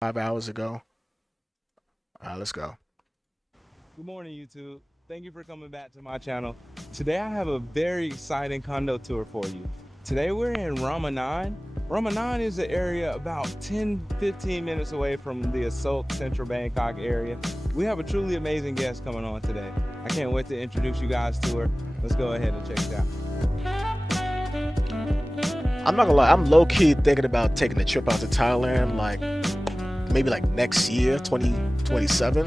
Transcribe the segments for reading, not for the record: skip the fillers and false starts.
5 hours ago. All right, let's go. Good morning, YouTube. Thank you for coming back to my channel. Today I have a very exciting condo tour for you. Today we're in Ramanan. Ramanan is an area about 10-15 minutes away from the Asok Central Bangkok area. We have a truly amazing guest coming on today. I can't wait to introduce you guys to her. Let's go ahead and check it out. I'm not gonna lie, I'm low key thinking about taking a trip out to Thailand, like maybe like next year, 2027.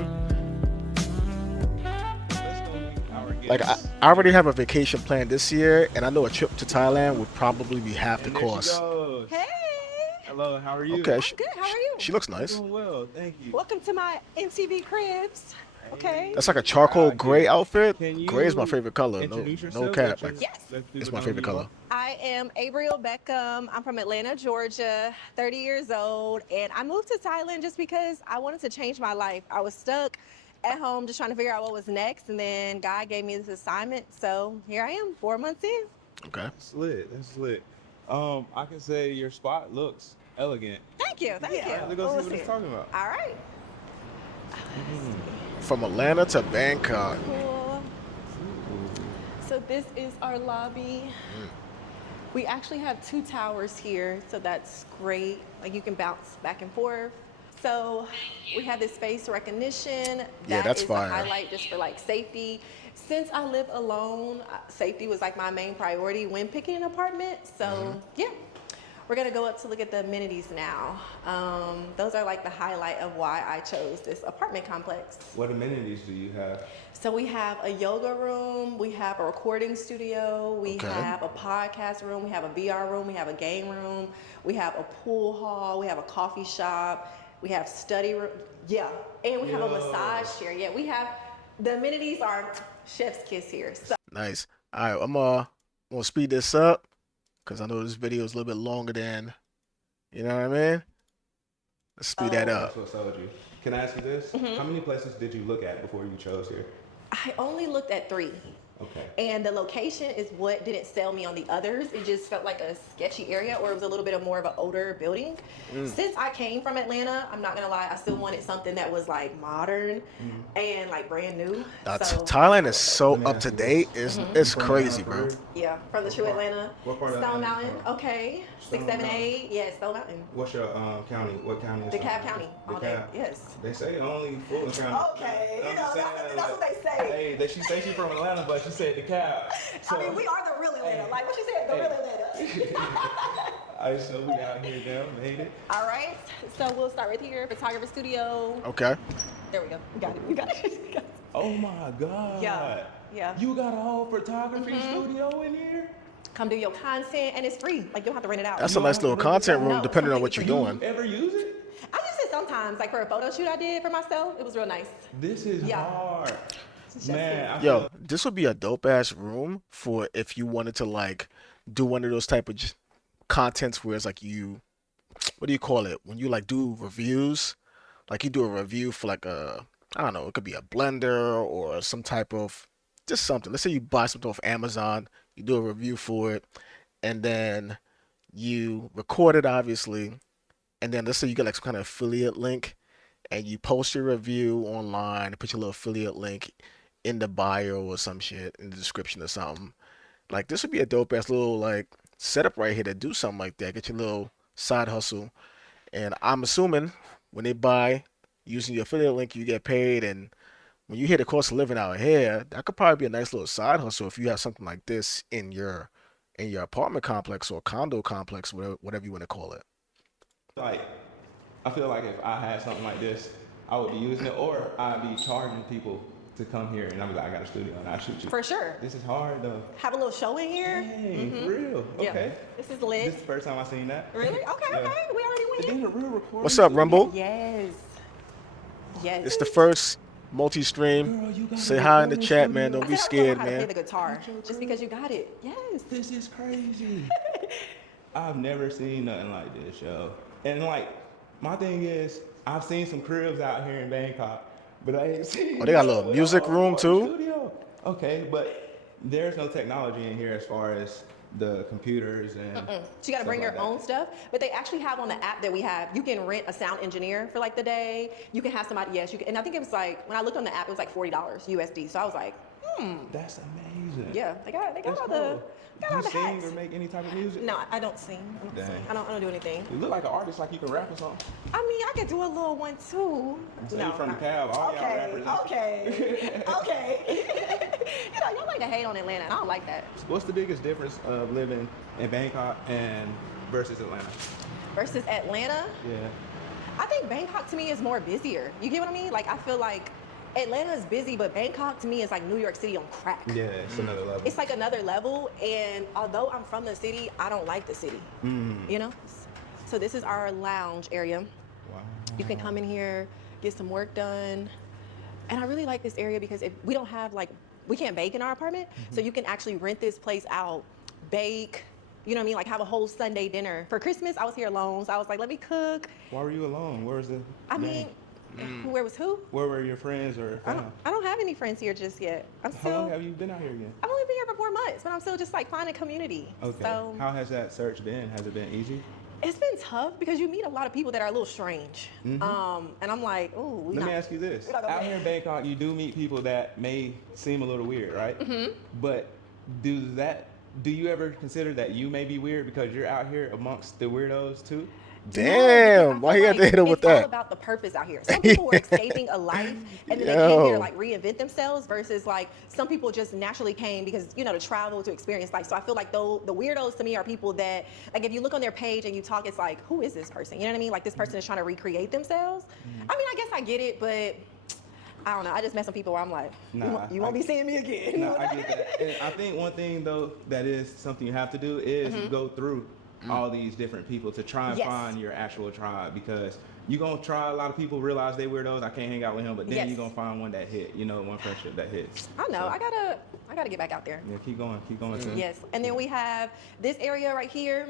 Let's go meet our Like guest. I already have a vacation planned this year, and I know a trip to Thailand would probably be half the And there she cost. goes. Hey, Hello, how are you? Okay, I'm good. How are you? she looks I'm nice. doing well, thank you. Welcome to my MTV Cribs. Okay. That's like a Hey, charcoal gray yeah. outfit. Can Gray is my you favorite color. No, introduce no yourself? cap. Like Yes. Let's do it's the my know who favorite you color. are. I am Abriel Beckham. I'm from Atlanta, Georgia, 30 years old, and I moved to Thailand just because I wanted to change my life. I was stuck at home just trying to figure out what was next, and then God gave me this assignment. So here I am, 4 months in. Okay. That's lit. That's lit. I can say your spot looks elegant. Thank you. Thank you. Let's go see Let's what it's talking about. All right. From Atlanta to Bangkok. Cool. So this is our lobby. We actually have 2 towers here, so that's great. Like you can bounce back and forth. So we have this face recognition. Yeah, That that's is fire. the highlight just for like safety. Since I live alone, safety was like my main priority when picking an apartment. So yeah, we're gonna go up to look at the amenities now. Those are like the highlight of why I chose this apartment complex. What amenities do you have? So we have a yoga room, we have a recording studio, we Okay. have a podcast room, we have a VR room, we have a game room, we have a pool hall, we have a coffee shop, we have study room, yeah, and we have a Yo. massage chair. Yeah, we have the amenities are chef's kiss here. So Nice. All right, I'm gonna speed this up because I know this video is a little bit longer than, you know what I mean? Let's speed that That's up. what sold you. Can I ask you this? How many places did you look at before you chose here? I only looked at 3. Okay. And the location is what didn't sell me on the others. It just felt like a sketchy area, or it was a little bit of more of an older building. Since I came from Atlanta, I'm not gonna lie, I still wanted something that was like modern and like brand new. So Thailand is so Let me up ask to you date. this. It's From crazy, Atlanta, bro. for real? yeah, from the true Atlanta. What part of Stone Atlanta you Mountain, from? okay. Stone 678, yeah, Stone Mountain. What's your county? What county is DeKalb that? County, all day, DeKalb. yes. They say only Fulton County. Okay, I'm you know, just saying, that's what they say. Hey, she say she's from Atlanta, but she said DeKalb. So, I mean, we are the real Atlanta. Like what you said, the Hey. real Atlanta. I just know we out here now, made it. All right, so we'll start right here, photographer studio. Okay. There we go. You got it. You got it. You got it. Oh my God. Yeah, yeah. You got a whole photography studio in here? Come do your content, and it's free. Like you don't have to rent it out. That's a nice little content room, No, depending on completely what you're free. doing. You ever use it? I use it sometimes, like for a photo shoot I did for myself. It was real nice. This is Yeah. hard. It's just Man, I Yo, feel this would be a dope ass room for if you wanted to like do one of those type of contents where it's like what do you call it? When you like do reviews, like you do a review for like I don't know, it could be a blender or some type of just something. Let's say you buy something off Amazon, you do a review for it, and then you record it obviously, and then let's say you get like some kind of affiliate link and you post your review online, put your little affiliate link in the bio or some shit in the description or something. Like this would be a dope ass little like setup right here to do something like that. Get your little side hustle. And I'm assuming when they buy using your affiliate link, you get paid. And when you hear the cost of living out here, that could probably be a nice little side hustle if you have something like this in your apartment complex or condo complex, whatever you want to call it. like I feel like if I had something like this, I would be using it, or I'd be charging people to come here, and I'm like, I got a studio, and I shoot you. For sure. This is hard though. Have a little show in here. Hey, for real? Yeah. Okay. This is This lit. is the first time I seen that. Really? Okay, Yeah. okay. We already went And in. then a real recording. What's up, studio. Rumble? Yes. Yes. It's the first multi-stream. Girl, you got Say a hi in the recording chat, man. studio? Don't be I said I scared, don't know how to play the man. guitar just because you got it. Yes. This is crazy. I've never seen nothing like this, yo. And like, my thing is, I've seen some cribs out here in Bangkok, but I ain't seen. Oh, they got a little no music room, recording too? Studio. Okay, but there's no technology in here as far as the computers and So you got to bring stuff your like own that. stuff. But they actually have on the app that we have, you can rent a sound engineer for like the day. You can have somebody, yes, you can. And I think it was like, when I looked on the app, it was like $40 USD. So I was like, That's amazing. yeah, they got That's all cool. the, Do got all you the sing hats. or make any type of music? No, I don't sing. I don't Dang. sing. I don't do anything. You look like an artist, like you can rap or something. I mean, I could do a little one too. So you from the cab, all y'all rappers. Okay. Y'all like to hate on Atlanta, and I don't like that. What's the biggest difference of living in Bangkok and versus Atlanta? Versus Atlanta, Yeah. I think Bangkok to me is more busier. You get what I mean? Like, I feel like Atlanta is busy, but Bangkok to me is like New York City on crack. Yeah, it's another level. It's like another level, and although I'm from the city, I don't like the city. You know? So this is our lounge area. Wow. You can come in here, get some work done. And I really like this area because if we don't have like, we can't bake in our apartment, so you can actually rent this place out, bake, you know what I mean? Like have a whole Sunday dinner. For Christmas, I was here alone, so I was like, let me cook. Why were you alone? Where was the I mean, where was who? Where were your friends or family? I don't have any friends here just yet. I'm How still, long have you been out here again? I've only been here for 4 months, but I'm still just like finding community. Okay. So How has that search been? Has it been easy? it's been tough because you meet a lot of people that are a little strange. And I'm like, ooh, Let me ask you this. not gonna Out make here in Bangkok, you do meet people that may seem a little weird, right? But do you ever consider that you may be weird because you're out here amongst the weirdos too? Damn, why you got to hit him with It's all that? about the purpose out here. Some people are escaping a life and then they came here to like reinvent themselves versus like some people just naturally came because, you know, to travel, to experience life. So I feel like though the weirdos to me are people that, like if you look on their page and you talk, it's like, who is this person? You know what I mean? Like this person is trying to recreate themselves. I mean, I guess I get it, but I don't know. I just met some people where I'm like, you won't be seeing me again. No, I get that. And I think one thing though that is something you have to do is go through all these different people to try and Yes. find your actual tribe, because you're gonna try, a lot of people realize they weirdos, I can't hang out with him, but then Yes. you're gonna find one that hit, you know, one friendship that hits. I know. So, I gotta get back out there. yeah, keep going, sis. Yes. And then we have this area right here.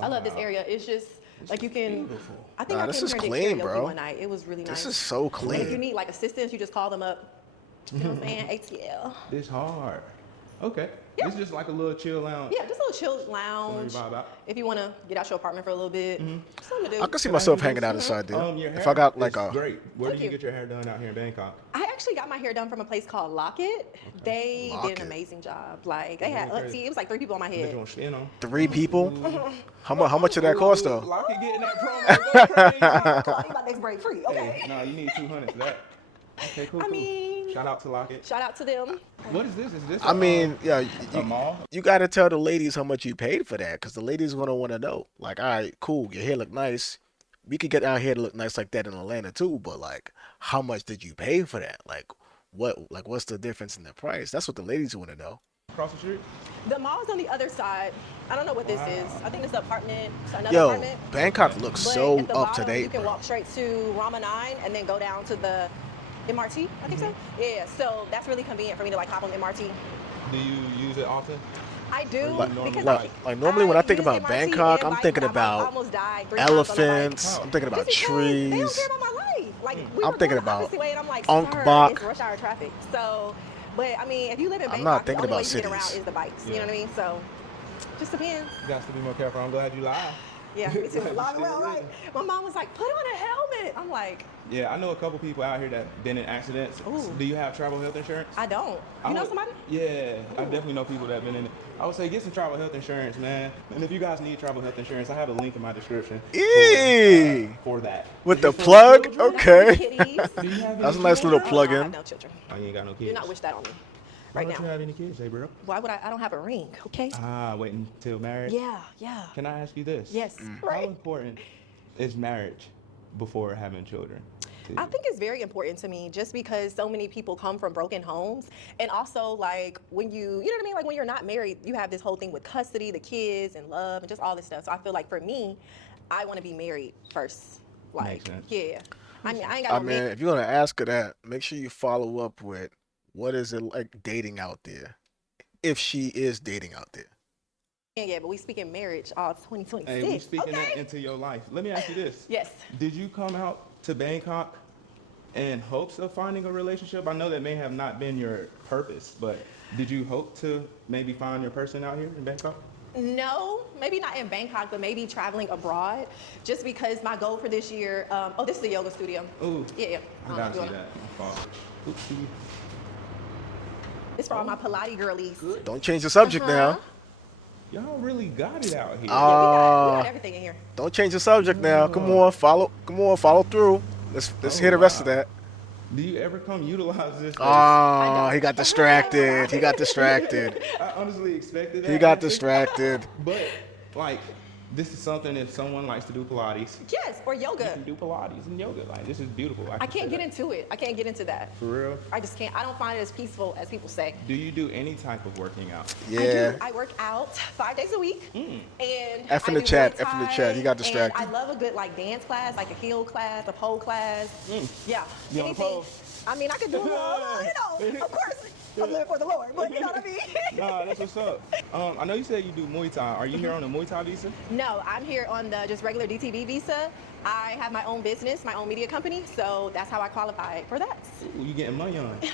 I love this Wow. area. It's just like you can. Beautiful. I think Nah, I this came is here and did clean, karaoke bro. one night. It was really nice. This is so If you clean. need like assistance, you just call them up. You know what I'm saying? ATL. It's hard. Okay. Yeah. It's just like a little chill lounge. Yeah, just a little chill lounge. Something to vibe out. If you want to get out your apartment for a little bit, something to do. I can see myself hanging out inside there. Your If hair I got like is a, great. Where do Thank you you. get your hair done out here in Bangkok? I actually got my hair done from a place called Locket. They did Locket. an amazing job. Like they had Yeah, crazy. it was like 3 people on my Get head. you on skin on. 3 people. How much did that cost though? Lock it, getting that promo. Go crazy. Come on, you about next break free, okay? Hey, no, you need 200 for that. Okay, cool. I cool. mean- Shout out to Locket. Shout out to them. What is this? Is this? I mean, yeah, a mall. you got to tell the ladies how much you paid for that, because the ladies gonna want to know. Like, all right, cool, your hair look nice. We could get our hair to look nice like that in Atlanta too, but like, how much did you pay for that? Like, what's the difference in the price? That's what the ladies want to know. Across the street. The mall's on the other side. I don't know what this is. I think it's an apartment. It's another Yo, apartment. Bangkok looks But so at the up to bottom, date, You can bro. walk straight to Rama 9 and then go down to the MRT. I think so. Yeah, so that's really convenient for me to like hop on MRT. Do you use it often? I do Like- because like normally when I think use about MRT Bangkok, and I'm bike, thinking and I, like, about almost died 3 times on the bike. elephants. I'm thinking about Just because they don't trees. care about my life. Like we I'm were thinking going the about opposite way, and I'm like, Unk sir, Bak. it's rush hour traffic. So, but I mean, if you live in I'm Bangkok, not thinking the only about way you get around cities. is the bikes. You Yeah. know what I mean? So, just depends. You got to be more careful. I'm glad you lied. Yeah, me too. Glad you Well, stayed right. living. My mom was like, put on a helmet. I'm like, Yeah, I know a couple people out here that been in accidents. Ooh. Do you have travel health insurance? I don't. I You know would- somebody? Yeah, I definitely know people that have been in it. I would say get some travel health insurance, man. And if you guys need travel health insurance, I have a link in my description Eee. for that. With the For plug? children? Okay. Kitties. Do you have That's a any nice little children? plug I in. have no children. Oh, you ain't got no Do kids. not wish that on me Why right don't you now. have any kids, hey, bro? Why would I? I don't have a ring. Okay. Waiting till marriage. Yeah. Yeah. Can I ask you this? Yes. How Right. important is marriage before having children? to I you? think it's very important to me just because so many people come from broken homes. And also, like, when you know what I mean? Like, when you're not married, you have this whole thing with custody, the kids, and love, and just all this stuff. So I feel like for me, I want to be married first. Like, Makes sense. yeah. I mean, I ain't got I no mean, if you're gonna ask her that, make sure you follow up with what is it like dating out there, if she is dating out there. man yet, but we speaking marriage all 2026. Hey, we speaking okay? that into your life. Let me ask you this. Yes. Did you come out to Bangkok in hopes of finding a relationship? I know that may have not been your purpose, but did you hope to maybe find your person out here in Bangkok? No, maybe not in Bangkok, but maybe traveling abroad. Just because my goal for this year. Oh, this is a yoga studio. Ooh, Yeah, yeah. I I don't know gotta if see you wanna. that. My fault. Oopsie. It's for all my Pilates girlies. Good. Don't change the subject Uh-huh. now. Y'all really got it out here. Yeah, we got Uh, everything in here. don't change the subject now. Come Oh. on, follow. Come on, follow through. Let's Oh hear the rest of wow. that. Do you ever come utilize this space? I Ah, he don't. got distracted. He got distracted. I honestly expected He that got answer. distracted. But like, this is something if someone likes to do Pilates, Yes, or you yoga. can do Pilates and yoga. Like, this is beautiful. I can't get into it. I can't get into that. For real. I just can't. I don't find it as peaceful as people say. Do you do any type of working out? I Yeah. do. I work out 5 days a week, and F in I the do chat, Muay F in the chat. He got Thai, distracted. And I love a good like dance class, like a heel class, a pole class. Yeah, You on the anything. pole? I mean, I could do a little, of course, I'm living for the Lord, but you know what I mean. Nah, that's what's up. I know you said you do Muay Thai. Are you here on a Muay Thai visa? No, I'm here on the just regular DTV visa. I have my own business, my own media company, so that's how I qualified for that. Ooh, you getting money on it.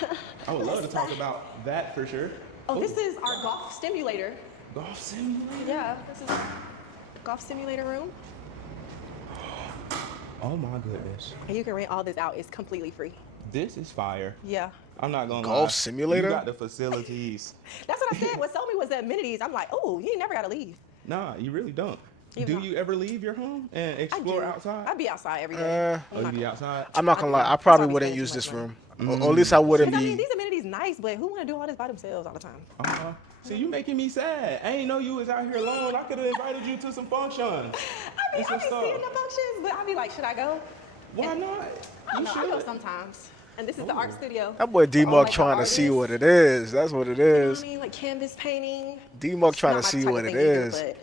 I would love to talk about that for sure. Oh, this is our golf stimulator. Golf simulator? Yeah, this is our golf simulator room. Oh my goodness. And you can rent all this out. It's completely free. This is fire. Yeah. I'm not gonna Golf lie. simulator? You got the facilities. That's what I said. What sold me was the amenities. I'm like, oh, you ain't never gotta leave. Nah, you really don't. You Do don't. you ever leave your home and I explore do. outside? I'd be outside every day. Oh, you be outside? I'm not gonna lie. I That's probably why we wouldn't spend use too this much room, or at least I wouldn't Because I mean, be. these amenities nice, but who wanna do all this by themselves all the time? See, you making me sad. I ain't know you was out here alone. I could have invited you to some functions. I mean, and I some be stuff. seeing the functions, but I be like, should I go? Why not? I don't You know. I go should. sometimes. And this is the art studio. That boy D-Mark like trying the to see artist. what it is. That's what it You know what is. I mean? Like canvas painting. D-Mark It's trying not to my see type what of it thing either, is. but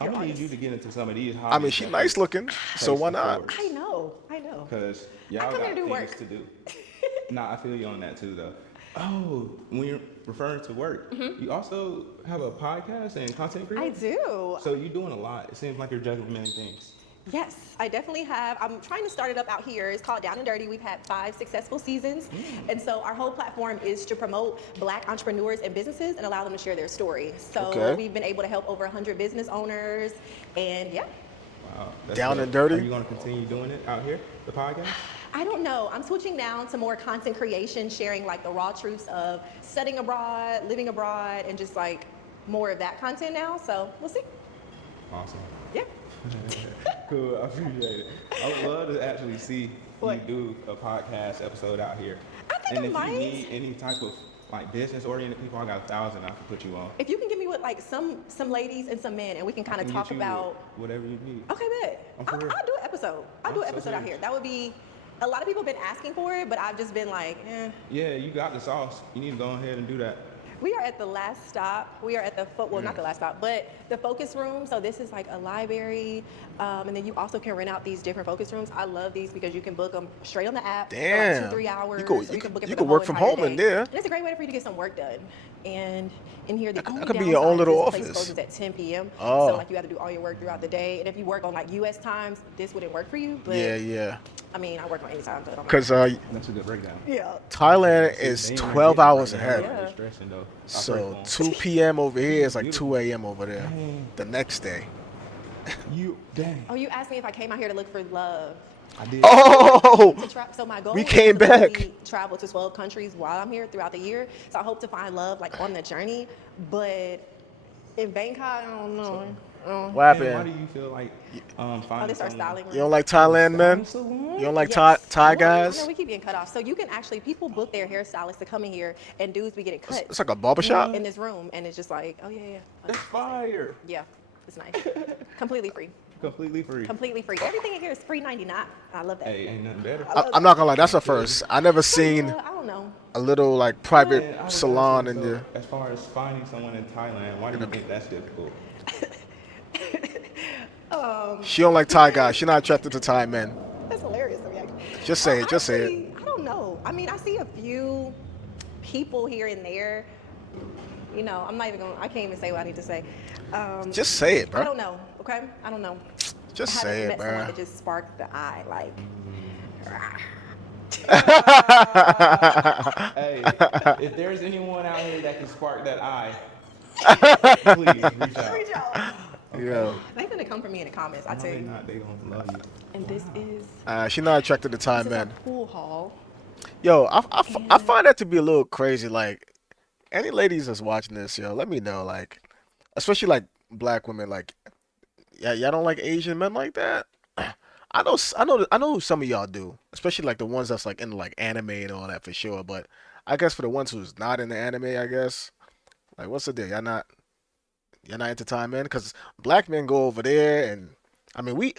I'm gonna need honest. you to get into some of these I hobbies. mean, she nice looking, so why not? I know. I know. Because I y'all come got here to do things work. to do. Nah, I feel you on that too, though. Oh, when you're referring to work, you also have a podcast and content creator? I do. So you're doing a lot. It seems like you're juggling many things. Yes, I definitely have. I'm trying to start it up out here. It's called Down and Dirty. We've had 5 successful seasons. And so our whole platform is to promote Black entrepreneurs and businesses and allow them to share their story. So Okay. we've been able to help over 100 business owners. And yeah, Wow. That's Down dope. and dirty? Are you going to continue doing it out here, the podcast? I don't know. I'm switching now to more content creation, sharing like the raw truths of studying abroad, living abroad, and just like more of that content now. So we'll see. Awesome. Yeah. Cool, I appreciate it. I would love to actually see What? you do a podcast episode out here. I think And I if might. you need any type of like business-oriented people, I got 1,000 I can put you on. If you can give me with like some ladies and some men, and we can kind I of can talk get you about. whatever you need. Okay, bet. I'm for I'll real. do an episode. I'll do an I'm so episode out serious. here. That would be. A lot of people have been asking for it, but I've just been like, eh. Yeah, you got the sauce. You need to go ahead and do that. We are at the last stop. We are at the well, not the last stop, but the focus room. So this is like a library, and then you also can rent out these different focus rooms. I love these because you can book them straight on the app. For Damn. like 2-3 hours. You could- or you could- book it you for the could work whole from entire home in day. there. And it's a great way for you to get some work done. And in here, the That only could be your own downside little is this place office. closes at 10 p.m. Oh. So like you have to do all your work throughout the day. And if you work on like U.S. times, this wouldn't work for you. But Yeah. I mean, I work on any time, so it don't matter. Because That's a good breakdown. Yeah. Thailand is They ain't 12 getting hours right now. ahead. Yeah. They're stressing, though. I So pray for 'em. 2 p.m. over here is like Beautiful. 2 a.m. over there. Dang. The next day. Dang. Oh, you asked me if I came out here to look for love. I did. Oh! So my goal We is came to literally back. travel to 12 countries while I'm here throughout the year. So I hope to find love like on the journey. But in Bangkok, I don't know. What And why do happened? you feel like Oh, finding this our someone- styling room. You don't like Thailand, man? You don't like Thai Yes. I know guys? we keep getting cut off. So you can actually, people book their hairstylists to come in here, and dudes be getting cut It's like a barber shop? in this room, and it's just like, oh yeah. That's fire. Yeah, it's nice. Completely free. Completely free. Completely free. Everything in here is free 99. I love that. Hey, ain't nothing better. I'm not gonna lie, that's a first. I never seen I don't know. a little like Man, private I was salon asking, in so, there. As far as finding someone in Thailand, why do you think that's difficult? She don't like Thai guys. She not attracted to Thai men. That's hilarious to me. Just say it. Just say it. Honestly, I don't know. I mean, I see a few people here and there. You know, I'm not even going to, I can't even say what I need to say. Just say it, I bro. don't know, okay? I don't know. Just I say haven't it, met someone bro. that just sparked the eye, like. Hey, if there's anyone out here that can spark that eye, Please reach out. Reach out. Yeah. They're gonna come for me in the comments. I No, tell they you. not. They gonna love you. And this is She not attracted to this time, is our man. pool hall. Yo, I And find that to be a little crazy. Like, any ladies that's watching this, yo, let me know. Like, especially like black women. Like, yeah, y'all don't like Asian men like that. I know who some of y'all do, especially like the ones that's like into like anime and all that for sure. But I guess for the ones who's not into anime, I guess like what's the deal? Y'all not into time men? Because black men go over there, and I mean we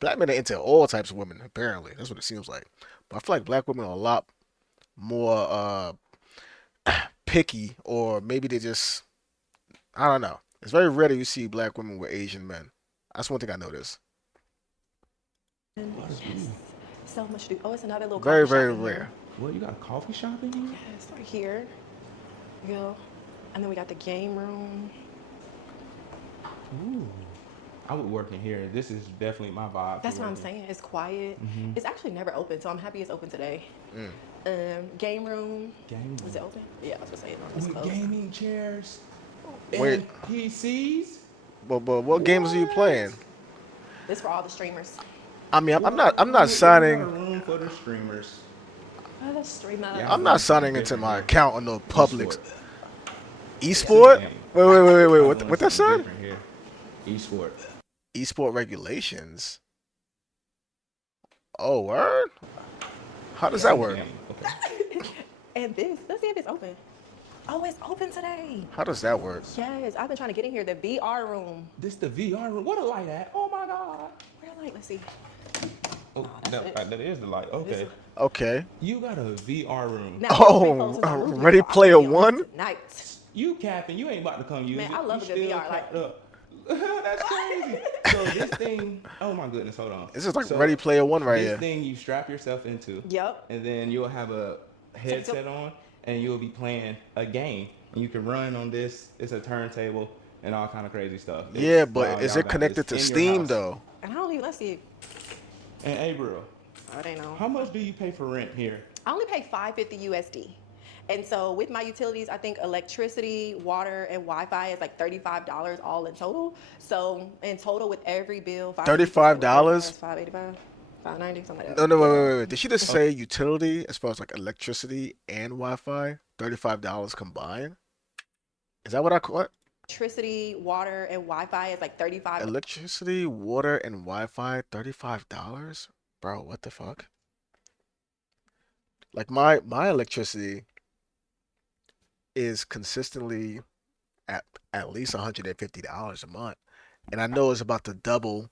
black men are into all types of women. Apparently, that's what it seems like. But I feel like black women are a lot more picky, or maybe they just I don't know. It's very rare that you see black women with Asian men. That's one thing I noticed. What is yes, you? so much to do. Oh, it's another little Very coffee shop very in here. rare. What, you got a coffee shop in here? Yes, right here. You go. And then we got the game room. Ooh. I would work in here. This is definitely my vibe. That's what I'm saying. It's quiet. Mm-hmm. It's actually never open, so I'm happy it's open today. Mm. Game room. Game Is it room. open? Yeah, I was gonna say it. It's With closed. gaming chairs Wait. and PCs. But what games are you playing? This for all the streamers. I mean, I'm not You got a signing. room for the streamers. Oh, the streamers. Yeah. I'm not signing into my account on no Publix. This is Esport? game. Wait. I'm What doing what that something said? different here. Esport. Esport regulations. Oh, word? How does that work? Game. Okay. And this, let's see if it's open. Oh, it's open today. How does that work? Yes, I've been trying to get in here. The VR room. This the VR room. What a light at? Oh my god. Where the light? Let's see. Oh, that's it. that is the light. Okay. Okay. You got a VR room. Now, Oh, Ready Player One? Tonight. You capping. You ain't about to come use Man, it. I love You a good still VR, like- capped up. That's crazy. So this thing, oh my goodness, hold on. This is like So Ready Player One right this here. thing you strap yourself into. Yep. And then you'll have a headset on and you'll be playing a game. And you can run on this. It's a turntable and all kind of crazy stuff. Yeah, It's but wild. is Y'all it got connected this to in your Steam house. though? And I don't even, let's see. And April, I don't know. how much do you pay for rent here? I only pay $5.50 USD. And so with my utilities, I think electricity, water, and Wi-Fi is like $35 all in total. So in total with every bill, $35? $585, $590, something like that. No, wait. Did she just say utility as far as like electricity and Wi-Fi? $35 combined? Is that what I caught? Electricity, water, and Wi-Fi is like $35. Electricity, water, and Wi-Fi, $35? Bro, what the fuck? Like my electricity is consistently at least $150 a month. And I know it's about to double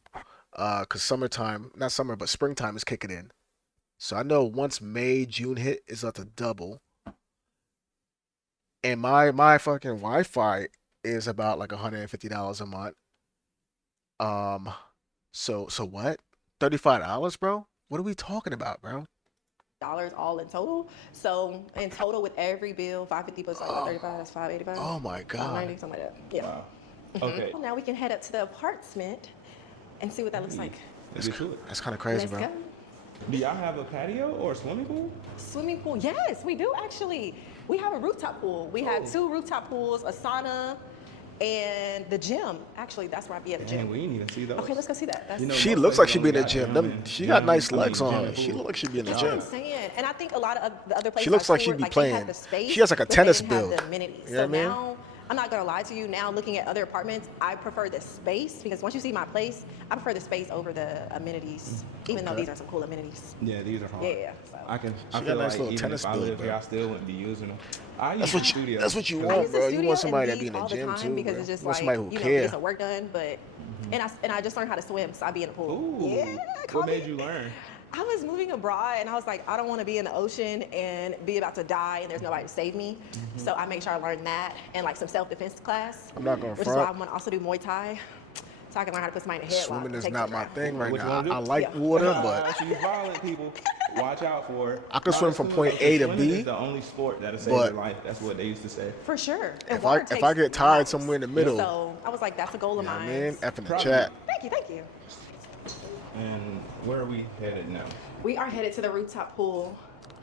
cuz summertime, not summer, but springtime is kicking in. So I know once May, June hit, it's about to double. And my fucking Wi-Fi is about like $150 a month. So what? $35, bro? What are we talking about, bro? Dollars all in total. So in total with every bill, 550 plus like 35, that's 585. Oh my god. 590, something like that. Yeah. Wow. Okay. Well, now we can head up to the apartment and see what that looks like. Let's get to it. That's kind of crazy, Let's bro. go. Do y'all have a patio or a swimming pool? Swimming pool. Yes, we do actually. We have a rooftop pool. We have Oh. 2 rooftop pools, a sauna, and the gym. Actually, that's where I be at the Dang, gym. we didn't even see those. Okay, let's go see that. That's You know, She most looks like places she be in only the got gym. gym and- She got nice I mean, legs on gym her. and She pool. look like she be in the That's what I'm gym. saying. And I think a lot of the other places looks I like she toured, be they had playing. the space, She has like a but they tennis didn't have build. the amenities. You know So what I mean? now, I'm not gonna lie to you. Now looking at other apartments, I prefer the space because once you see my place, I prefer the space over the amenities. Even though Okay. these are some cool amenities. Yeah, these are hard. Yeah. So. I She feel got a nice like little even tennis if I build, lived bro. here, I still wouldn't be using them. I That's use what the you. studio. That's what you I want, use the bro. You studio want somebody and that be in these the all the gym time too, because bro. it's just You want like somebody who you know care. get some work done, but and I just learned how to swim, so I be in the pool. Ooh. Yeah. call What made me. you learn? I was moving abroad and I was like, I don't want to be in the ocean and be about to die and there's nobody to save me. So I made sure I learned that and like some self-defense class. I'm not gonna Which is why I front. want to also do Muay Thai, so I can learn how to put somebody in a headlock. Swimming and is take not them my down. thing right What you now. wanna do? I like Yeah. water, but She's violent, people. Watch out for her. I can swim from point A to Swimming B, is the only sport that'll save but- your life. That's what they used to say. For sure. And if water I takes get tired lives. somewhere in the middle, So I was like, that's a goal of you know what I mine. mean? F in the Probably. chat. Thank you, thank you. And where are we headed now? We are headed to the rooftop pool.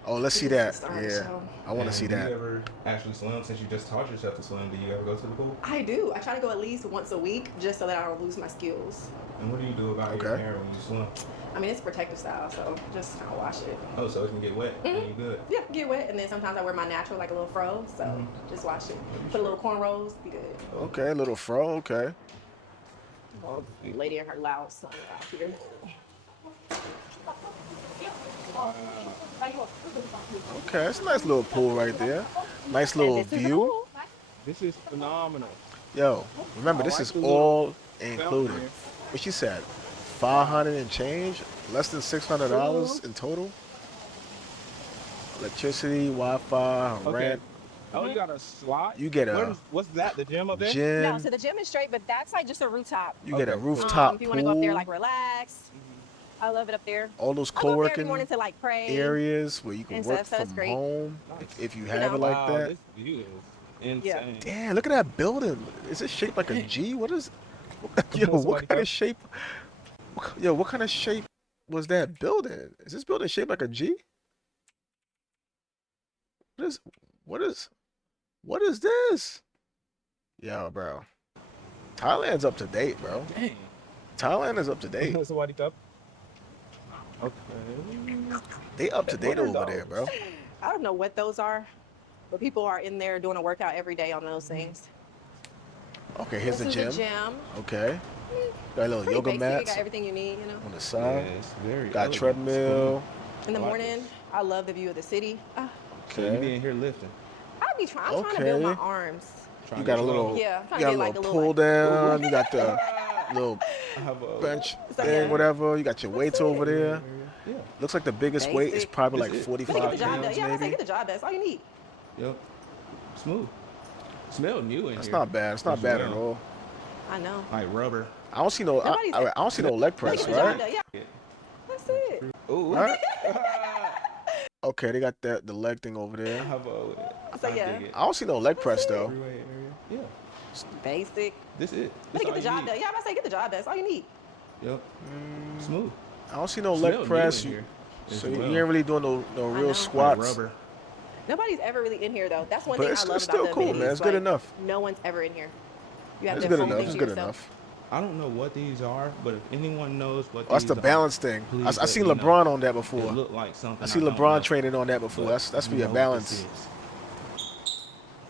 Oh, let's see This is the that. start. Yeah, So I want to see And do that. you ever actually swim since you just taught yourself to swim? Do you ever go to the pool? I do. I try to go at least once a week just so that I don't lose my skills. And what do you do about your Okay. hair when you swim? I mean, it's protective style, so just kind of wash it. Oh, so it can get wet and you good. Yeah, get wet, and then sometimes I wear my natural, like a little fro, so just wash it. Put a little cornrows, be good. Okay, little fro. Okay. Oh, lady in her loud song out here. Okay, it's a nice little pool right there. Nice And little this is the view. pool. This is phenomenal. Yo, remember I this like is the little all fountain included. here. What she said? 500 and change, less than $600 in total. Electricity, Wi-Fi, Okay. rent, Oh, you got a slot? You get a What's that? The gym up there? No, gym. so the gym is straight, but that's like just a rooftop. You get a Okay, cool. rooftop If you want to go up there, pool. like relax. I love it up there. All those I go up there every co-working morning to like pray. areas where you can and work stuff, so it's from great. home Nice. if you You have know. it like Wow, that. this view is insane. Damn, look at that building. Is it shaped like a G? What is? Yo, Somebody what kind come. of shape? Yo, what kind of shape was that building? Is this building shaped like a G? What is? What is? What is this? Yo, bro. Thailand's up to date, bro. Dang. Thailand is up to date. Somebody come. Okay. They up to date What are over there, those? bro. I don't know what those are, but people are in there doing a workout every day on those things. Okay, here's This the is gym. a gym. Okay. Got a little Pretty yoga basic. mats Got everything you need, you know. on the Yeah, side. it's very Got elegant. treadmill. In the I like morning, this. I love the view of the city. So you be Okay. in here lifting. I'm trying to build my Okay. arms. Trying You to got a get little, Yeah, I'm trying you to got a get like little a little pull like. down. You got the little I have a bench So, thing, yeah. whatever. You got your That's weights it. over there. Yeah. Looks like the biggest weight is Basic. probably This like it. But they get 45 the job done. pounds, Yeah, I'm gonna say maybe. get the job done. That's all you need. Yep. Smooth. Smell new in That's here. not bad. It's not as bad at well. all. I know. Like rubber. I don't see no, Nobody's- I don't see no leg They press, get the job right? done. Yeah, that's it. Ooh. Right? Okay, they got the leg thing over I there. have a. So, I yeah. dig it. I don't see no leg press though. Freeway area. Yeah. Basic. This it. But This they get all the you job need. done. Yeah, I'm gonna say get the job done. That's all you need. Yep. Smooth. I don't see no Smell leg new press. in here as So you well. ain't really doing no I know. real Like squats. rubber. Nobody's ever really in here though. That's one But thing it's- I love it's about still the cool, man. amenities. It's good Like, enough. No one's ever in here. You have It's to good have enough. everything It's to good yourself. enough. I don't know what these are, but if anyone knows what Oh, that's these the are, balance thing. please I let seen me LeBron know. on that It before. look like something I see don't LeBron know, training on that before. but That's for you your know what this balance. is.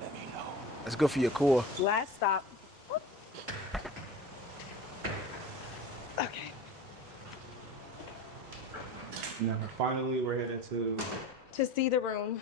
Let me know. It's good for your core. Last stop. Okay. Now, finally, we're headed to. To see the room,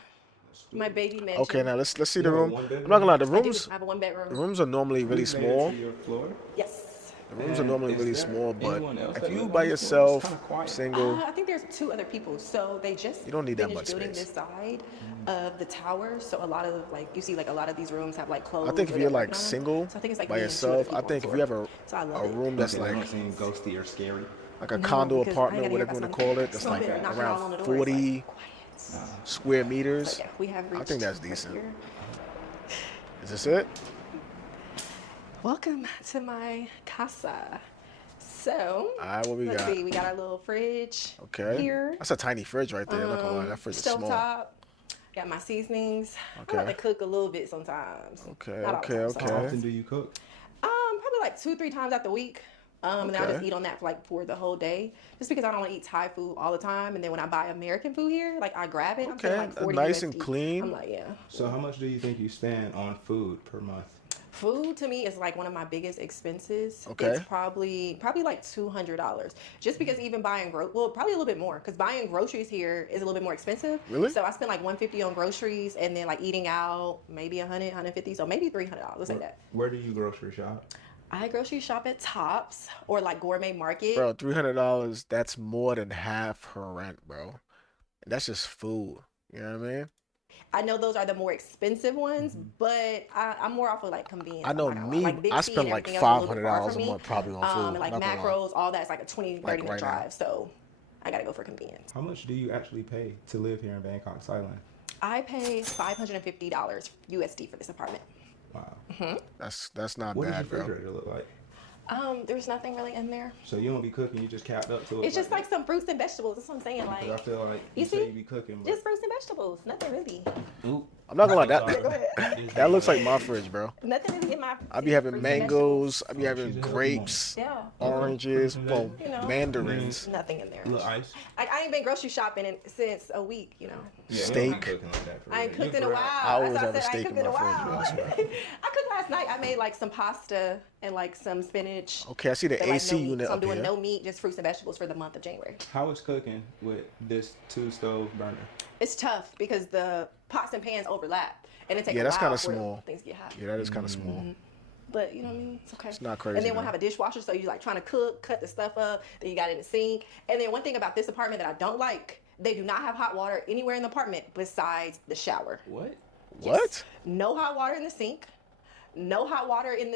my baby mansion. Okay, now let's see You the have a room. one-bedroom? I'm not gonna lie, the I do. rooms I have a one bedroom. are normally really We've made it small. to your floor. Yes. The rooms are And normally is really there small, but anyone else if that you live by on this floor? It's yourself, kinda quiet. single, I think there's two other people. So they just You don't need that finished much building space. this side of the tower. So a lot of like you see like a lot of these rooms have like clothes. I think if or you're they're like working on them. single So I think it's like by me and two other yourself, I people on think the if you have floor. So I love a it. room that's Okay, they like don't seem ghosty or scary. a No, condo because I apartment, gotta hear whatever you about want to call it, that's something. like Somebody knocking all on the around door, it's like, 40 quiet. square So meters. yeah, we have I reached think that's right decent. here. Is this it? Welcome to my casa. So All right, what we let's got? see, we got our little fridge Okay. here. That's a tiny fridge right there. I'm not gonna lie, that fridge is small. Stovetop. Got my seasonings. I like Okay. to cook a little bit sometimes. Okay, Not all the okay, time, okay. How sometimes. often do you cook? Probably like 2-3 times out the week. And then I just Okay. eat on that for the whole day. Just because I don't want to eat Thai food all the time. And then when I buy American food here, like I grab it. I'm Okay, spending like 40 nice and USD. clean. I'm like, yeah. So, how much do you think you spend on food per month? Food to me is like one of my biggest expenses. Okay. It's probably like $200. Just because even buying well, probably a little bit more because buying groceries here is a little bit more expensive. Really? So I spend like $150 on groceries and then like eating out maybe $100, $150, so maybe $300. Let's say that. Where do you grocery shop? I grocery shop at Tops or like Gourmet Market. Bro, $300, that's more than half her rent, bro. And that's just food. You know what I mean? I know those are the more expensive ones, but I'm more off of like convenience. I know I'm not gonna lie. me, Like Big I C spend and like everything else is a little bit far $500 from a me. month probably on food. And like not gonna lie. macros, all that's like a 20, 30 Like minute right now. drive. So I gotta go for convenience. How much do you actually pay to live here in Bangkok, Thailand? I pay $550 USD for this apartment. Wow. That's not What does bad, your bro. refrigerator look like? There's nothing really in there. So you don't be cooking, you just capped up to it. It's just like some fruits and vegetables. That's what I'm saying. Because I Like, feel like you you say see? you be cooking, but Just fruits and vegetables. Nothing really. Oop. I'm not gonna lie, So Yeah, go sorry. ahead. that looks like my fridge, bro. Nothing really in my I be having fruits and vegetables. mangoes, I be Oh, having she's a healthy grapes, Yeah. oranges, Okay. well, You know. mandarins, Nothing in there. Little ice. I ain't been grocery shopping since a week, you know. Yeah, you don't steak. be cooking like that for I ain't real. cooked You in a grab- while. I always That's why have a I said I steak ain't in cooked in a my fridge, while. bro, I swear. I cooked last night. I made like some pasta and like some spinach. Okay, I see the But, like, AC no meat. unit So I'm up doing here. no meat, just fruits and vegetables for the month of January. How is cooking with this 2-stove burner? It's tough because the pots and pans overlap, and it takes Yeah, a that's while kinda for small. things get hot. Yeah, that is kind of small. But you know what I mean? It's okay. It's not crazy, And then we'll though. have a dishwasher, so you like trying to cook, cut the stuff up, then you got it in the sink. And then one thing about this apartment that I don't like, they do not have hot water anywhere in the apartment besides the shower. What? What? No hot water in the sink. No hot water in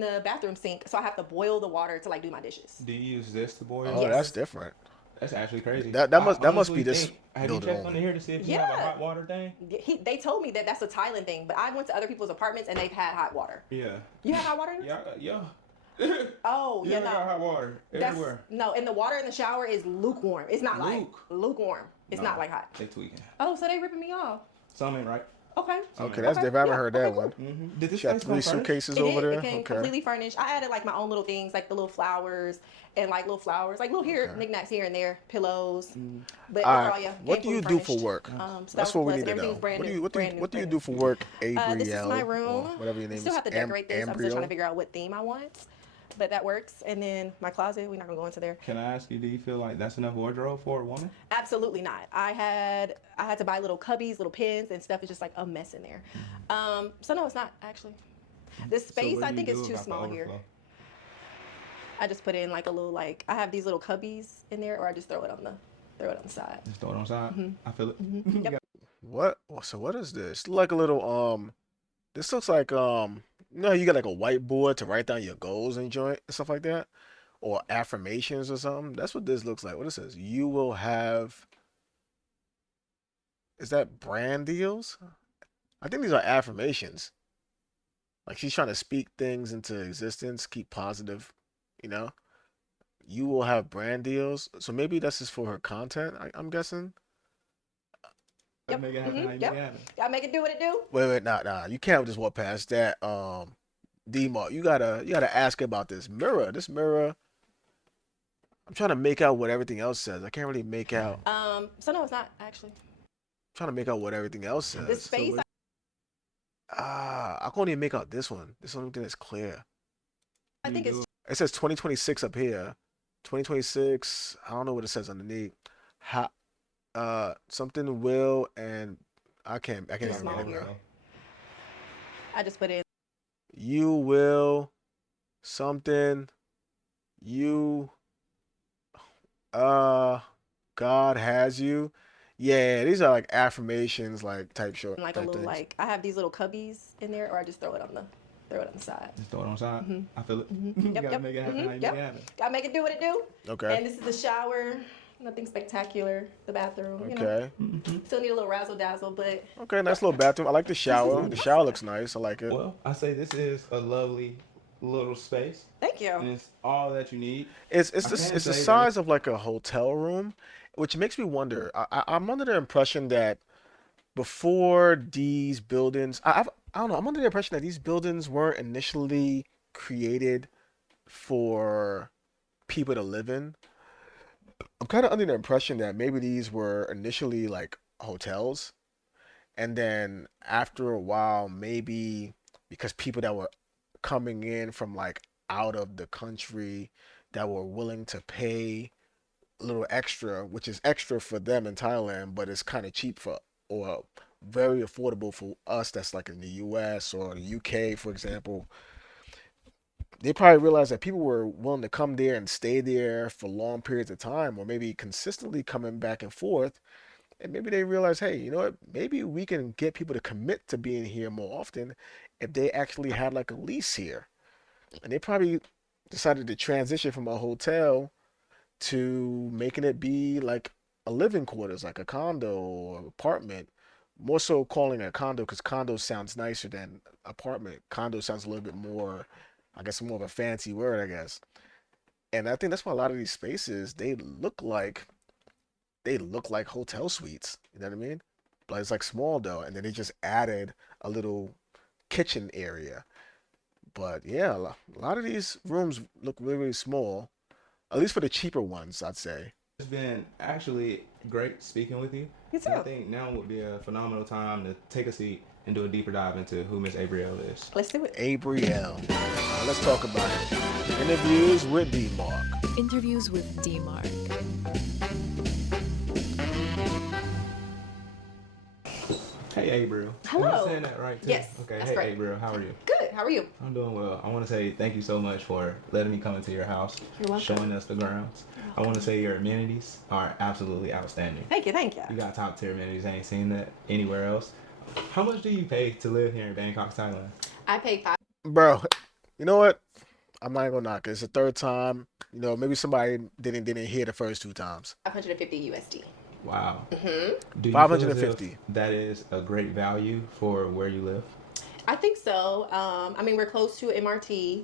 the bathroom sink. So I have to boil the water to like do my dishes. Do you use this to boil? Oh, Yes. that's different. That's actually crazy. That I must be honestly this think- Have you building checked only. under here to see if you have a Yeah. hot water thing? They told me that that's a Thailand thing, but I went to other people's apartments and they've had hot water. Yeah. You have hot water? Yeah. Yeah. Oh, You yeah, ever got no. hot water That's everywhere. no, and the water in the shower is lukewarm. It's not like lukewarm. It's Nah, not like hot. They tweaking. Oh, so they ripping me off. Some ain't right. Okay. Okay, that's Okay, different. I haven't yeah, heard that okay, one. Mm-hmm. Did this She got place 3 come first? suitcases It over did. there. It came Okay. completely furnished. I added like my own little things, like the little flowers and like little flowers, like little here Okay. knickknacks here and there, pillows. But All overall, right. yeah. What came do you fully do for furnished. work? So That's that what we was need to plus, and know. everything's brand What do new, you brand new, what do you brand do new. for work, Abriel? This is my room. Or whatever your name Still is. have to decorate this. I'm still trying to Ambriel? figure out what theme I want, but that works. And then my closet, we're not gonna go into there. Can I ask you, do you feel like that's enough wardrobe for a woman? Absolutely not. I had to buy little cubbies, little pins, and stuff. It's just like a mess in there. So no, it's not actually. The So space what I do you think is do too about the small here. overflow? I just put in like a little like I have these little cubbies in there, or I just throw it on the side. Just throw it on side. I feel it. Yep. What? So what is this? Like a little this looks like you know how you got like a whiteboard to write down your goals and joint and stuff like that, or affirmations or something. That's what this looks like. What it says? You will have. Is that brand deals? I think these are affirmations. Like she's trying to speak things into existence, keep positive. You know, you will have brand deals. So maybe that's just for her content. I'm guessing. Yep. Make it happen how you Yep. make it happen. Gotta make it do what it do. Wait, nah. You can't just walk past that. D-Mark, you gotta ask about this mirror. This mirror. I'm trying to make out what everything else says. I can't really make out. So no, it's not actually. Trying to make out what everything else The says. space. what- I can't even make out this one. This one thing is clear. I think it's It says 2026 up here. 2026. I don't know what it says underneath. How, something will and I can't Too even small read it, here. bro. I just put in. You will something. You God has you. Yeah, these are like affirmations, like type short Like a type little things. like I have these little cubbies in there, or I just throw it on the side. Just throw it on side. I feel it. Yep, Gotta yep, make it happen how you yep. make it happen. Gotta make it do what it do. Okay. And this is the shower. Nothing spectacular. The bathroom. You know, Okay. still need a little razzle dazzle, but Okay, nice little bathroom. I like the shower. The shower looks nice. I like it. Well, I say this is a lovely little space, thank you. and it's all that you need. It's I can the say size of like a hotel room, which makes me wonder. I'm under the impression that before these buildings, I don't know. I'm under the impression that these buildings weren't initially created for people to live in. I'm kind of under the impression that maybe these were initially like hotels, and then after a while, maybe because people that were coming in from like out of the country that were willing to pay a little extra, which is extra for them in Thailand, but it's kind of cheap for or very affordable for us that's like in the US or the UK, for example. They probably realized that people were willing to come there and stay there for long periods of time, or maybe consistently coming back and forth. And maybe they realize, hey, you know what? Maybe we can get people to commit to being here more often if they actually had like a lease here. And they probably decided to transition from a hotel to making it be like a living quarters, like a condo or apartment. More so calling it a condo because condo sounds nicer than apartment. Condo sounds a little bit more, I guess more of a fancy word, I guess. And I think that's why a lot of these spaces they look like hotel suites. You know what I mean? But it's like small though, and then they just added a little kitchen area. But yeah, a lot of these rooms look really, really small. At least for the cheaper ones, I'd say. It's been actually great speaking with you. You And I too. think now would be a phenomenal time to take a seat and do a deeper dive into who Miss Abrielle is. Let's do it. Abrielle. Let's talk about it. Interviews with D Mark. Interviews with D Mark. Hey, Abrielle. Hello. Am I saying that right, too? Yes, Okay, that's hey, right. Abrielle, how are you? Good. How are you? I'm doing well. I want to say thank you so much for letting me come into your house, You're welcome. showing us the grounds. I want to say your amenities are absolutely outstanding. Thank you. Thank you. You got top tier amenities. I ain't seen that anywhere else. How much do you pay to live here in Bangkok, Thailand? I paid Bro, you know what? I'm not gonna knock it. It's the third time. You know, maybe somebody didn't hear the first two times. 550 USD. Wow. Hmm. Do you feel as if 550. that is a great value for where you live? I think so. I mean, we're close to MRT.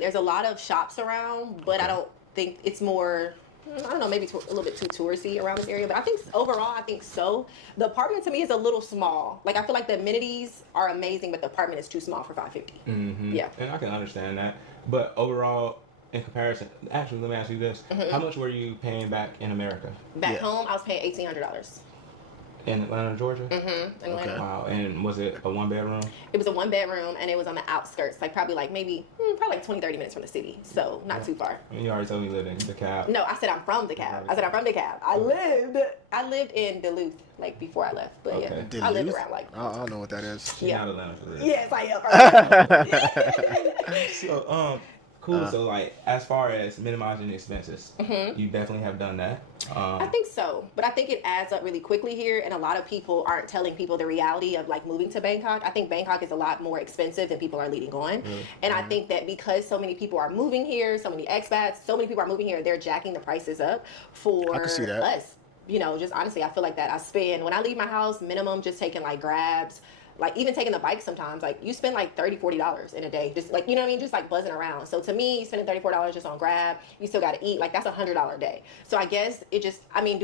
There's a lot of shops around, but I don't think it's more. I don't know, maybe a little bit too touristy around this area. But I think overall, I think so. The apartment to me is a little small. Like I feel like the amenities are amazing, but the apartment is too small for 550. Mm-hmm. Yeah. And I can understand that. But overall, in comparison, actually, let me ask you this: how much were you paying back in America, Back Yeah. home, I was paying $1,800. in Atlanta, Georgia? Mm-hmm. In Atlanta. Okay. Wow. And was it a one bedroom? It was a 1 bedroom and it was on the outskirts, like probably like maybe probably like 20, 30 minutes from the city. So not too far. I mean, you already told me you lived in the cab. No, I said I'm from DeKalb. I said I'm from DeKalb. I lived in Duluth like before I left. But yeah, Okay. I lived Duluth? around like I don't know what that is. She's Yeah. not Atlanta for this. yes, I am. So, cool. So, like, as far as minimizing expenses, you definitely have done that. I think so, but I think it adds up really quickly here, and a lot of people aren't telling people the reality of like moving to Bangkok. I think Bangkok is a lot more expensive than people are leading on, and I think that because so many people are moving here, so many expats, so many people are moving here, they're jacking the prices up for I can see that. us. You know, just honestly, I feel like that. I spend when I leave my house, minimum just taking like grabs. Like even taking the bike sometimes, like you spend like $30-$40 in a day, just like you know what I mean, just like buzzing around. So to me, spending $34 just on Grab, you still got to eat. Like that's $100 day. So I guess it just, I mean,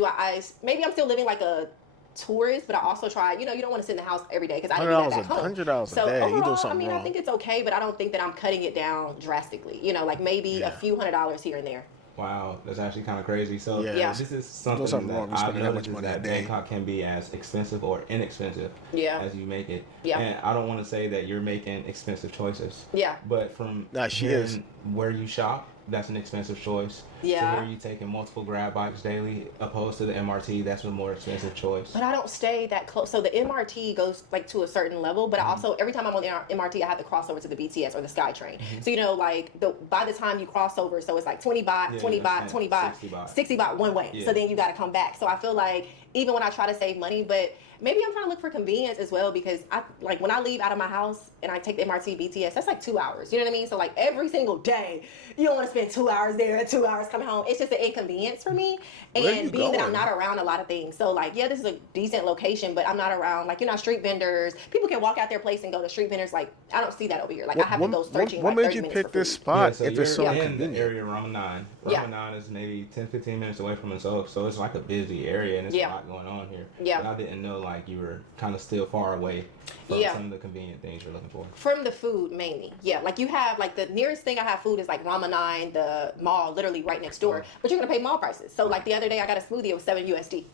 maybe I'm still living like a tourist, but I also try. You know, you don't want to sit in the house every day because I didn't do that back home. $100 a So day. You overall, do I something mean, I wrong. think it's okay, but I don't think that I'm cutting it down drastically. You know, like maybe a Yeah. few $100 here and there. Wow, that's actually kind of crazy. So, Yeah. this is something something wrong that with I've spending that noticed much is money a that day. Bangkok can be as expensive or inexpensive Yeah. as you make it. Yeah. And I don't want to say that you're making expensive choices. Yeah. But from Nah, she hearing is. where you shop, that's an expensive choice. Yeah. To hear you taking multiple Grab bikes daily opposed to the MRT, that's a more expensive choice. But I don't stay that close. So the MRT goes like to a certain level, but I also every time I'm on the MRT, I have to cross over to the BTS or the SkyTrain. So you know, like by the time you cross over, so it's like 20 baht, Yeah, 20 that's baht, it. 20 baht, 60 baht. 60 baht one way. Yeah. So then you got to come back. So I feel like even when I try to save money, but maybe I'm trying to look for convenience as well because I like when I leave out of my house and I take the MRT, BTS, that's like 2 hours. You know what I mean? So like every single day, you don't want to spend 2 hours there and 2 hours coming home. It's just an inconvenience for me. Where are And you being that I'm going? not around a lot of things. So like, yeah, this is a decent location, but I'm not around like, you know, street vendors. People can walk out their place and go to street vendors. Like, I don't see that over here. Like, I have to go searching. What like, made 30 you minutes pick for this food. spot so if it's so you're in the inconvenient? area Rama 9. Yeah. Rama 9 is maybe 10-15 minutes away from us, so it's like a busy area and there's Yeah. a lot going on here. Yeah. But I didn't know like you were kind of still far away from Yeah. some of the convenient things you're looking for. From the food mainly. Yeah. Like you have like the nearest thing I have food is like Rama 9, the mall literally right next door. But you're gonna pay mall prices. So like the other day I got a smoothie, it was 7 USD.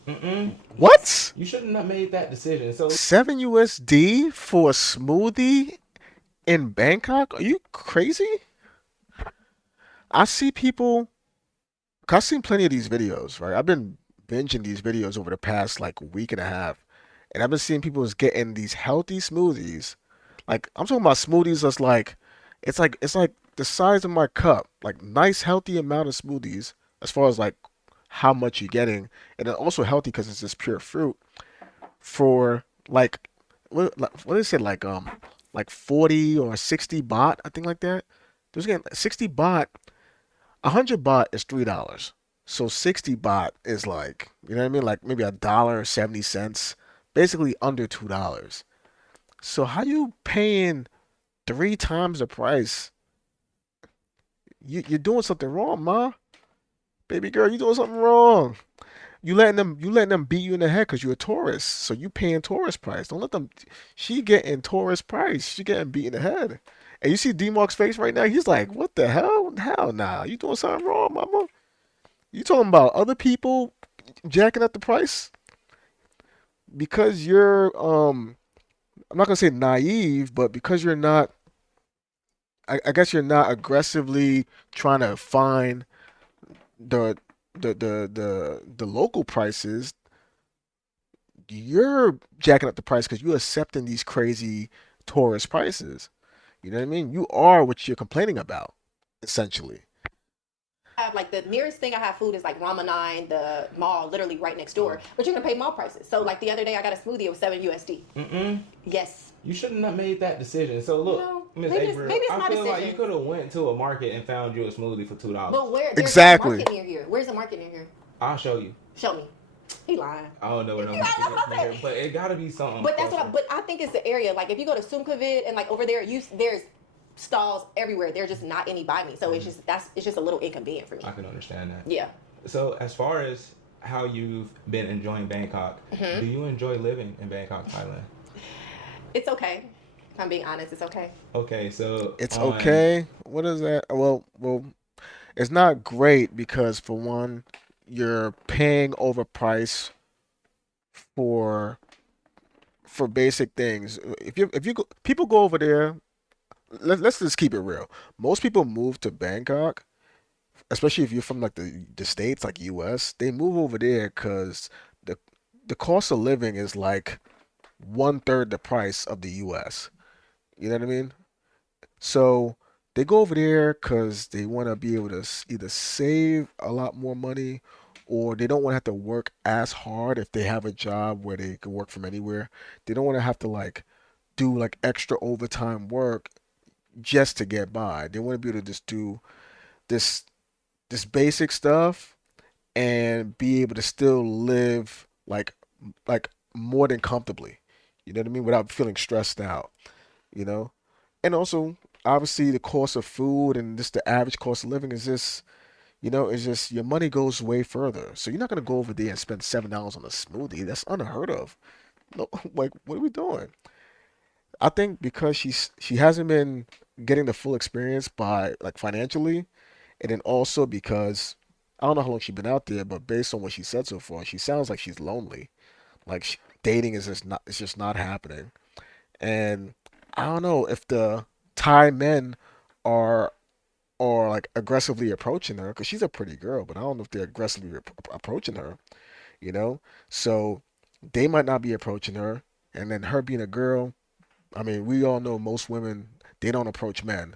What? You shouldn't have made that decision. So 7 USD for a smoothie in Bangkok? Are you crazy? I see people, 'cause I've seen plenty of these videos, right? I've been binging these videos over the past like week and a half, and I've been seeing people is getting these healthy smoothies. Like I'm talking about smoothies that's like, it's like the size of my cup, like nice healthy amount of smoothies as far as like how much you're getting, and then also healthy because it's just pure fruit for like what is it like 40 or 60 baht, I think like that. There's getting 60 baht, 100 baht is $3. So 60 baht is like, you know what I mean? Like maybe $1.70, basically under $2. So how you paying three times the price You're doing something wrong, ma. Baby girl, you doing something wrong. You letting them beat you in the head because you're a tourist. So you paying tourist price. Don't let them. She getting tourist price. She getting beat in the head. And you see D-Mark's face right now. He's like, what the hell? Hell nah. You doing something wrong, mama. You talking about other people jacking up the price because you're I'm not gonna say naive, but because you're not, I guess you're not aggressively trying to find the the local prices. You're jacking up the price because you're accepting these crazy tourist prices. You know what I mean? You are what you're complaining about, essentially. Have like the nearest thing I have food is like Rama 9, the mall, literally right next door. But you're gonna pay mall prices. So like the other day I got a smoothie, it was 7 USD. Mm-mm. Yes. You shouldn't have made that decision. So look, No, Miss maybe April, maybe it's I my feel like you decision. could have went to a market and found you a smoothie for $2. But where there's not a Exactly. market near here. Where's the market near here? I'll show you. Show me. He lying. I don't know where no Yeah, market that's is what I'm near, saying. but it gotta be something. But that's what closer. but I think it's the area. Like if you go to Sumkavid and like over there, there's stalls everywhere. There's just not any by me. So it's just a little inconvenient for me. I can understand that. Yeah. So as far as how you've been enjoying Bangkok, do you enjoy living in Bangkok, Thailand? It's okay. If I'm being honest, it's okay. Okay, so It's on okay. What is that? Well, it's not great because for one, you're paying overprice for basic things. If you go, people go over there. Let's just keep it real. Most people move to Bangkok, especially if you're from like the states, like U.S. They move over there because the the cost of living is like one third the price of the U.S. You know what I mean? So they go over there because they want to be able to either save a lot more money or they don't want to have to work as hard if they have a job where they can work from anywhere. They don't want to have to like do like extra overtime work just to get by. They want to be able to just do this this basic stuff and be able to still live like more than comfortably. You know what I mean? Without feeling stressed out, you know? And also obviously the cost of food and just the average cost of living is just it's just your money goes way further. So you're not gonna go over there and spend $7 on a smoothie. That's unheard of. No, like what are we doing? I think because she hasn't been getting the full experience by like financially, and then also because I don't know how long she's been out there, but based on what she said so far, she sounds like she's lonely. Like dating is just not it's just not happening. And I don't know if the Thai men are like aggressively approaching her because she's a pretty girl, but I don't know if they're aggressively approaching her. You know, so they might not be approaching her, and then her being a girl. I mean, we all know most women they don't approach men,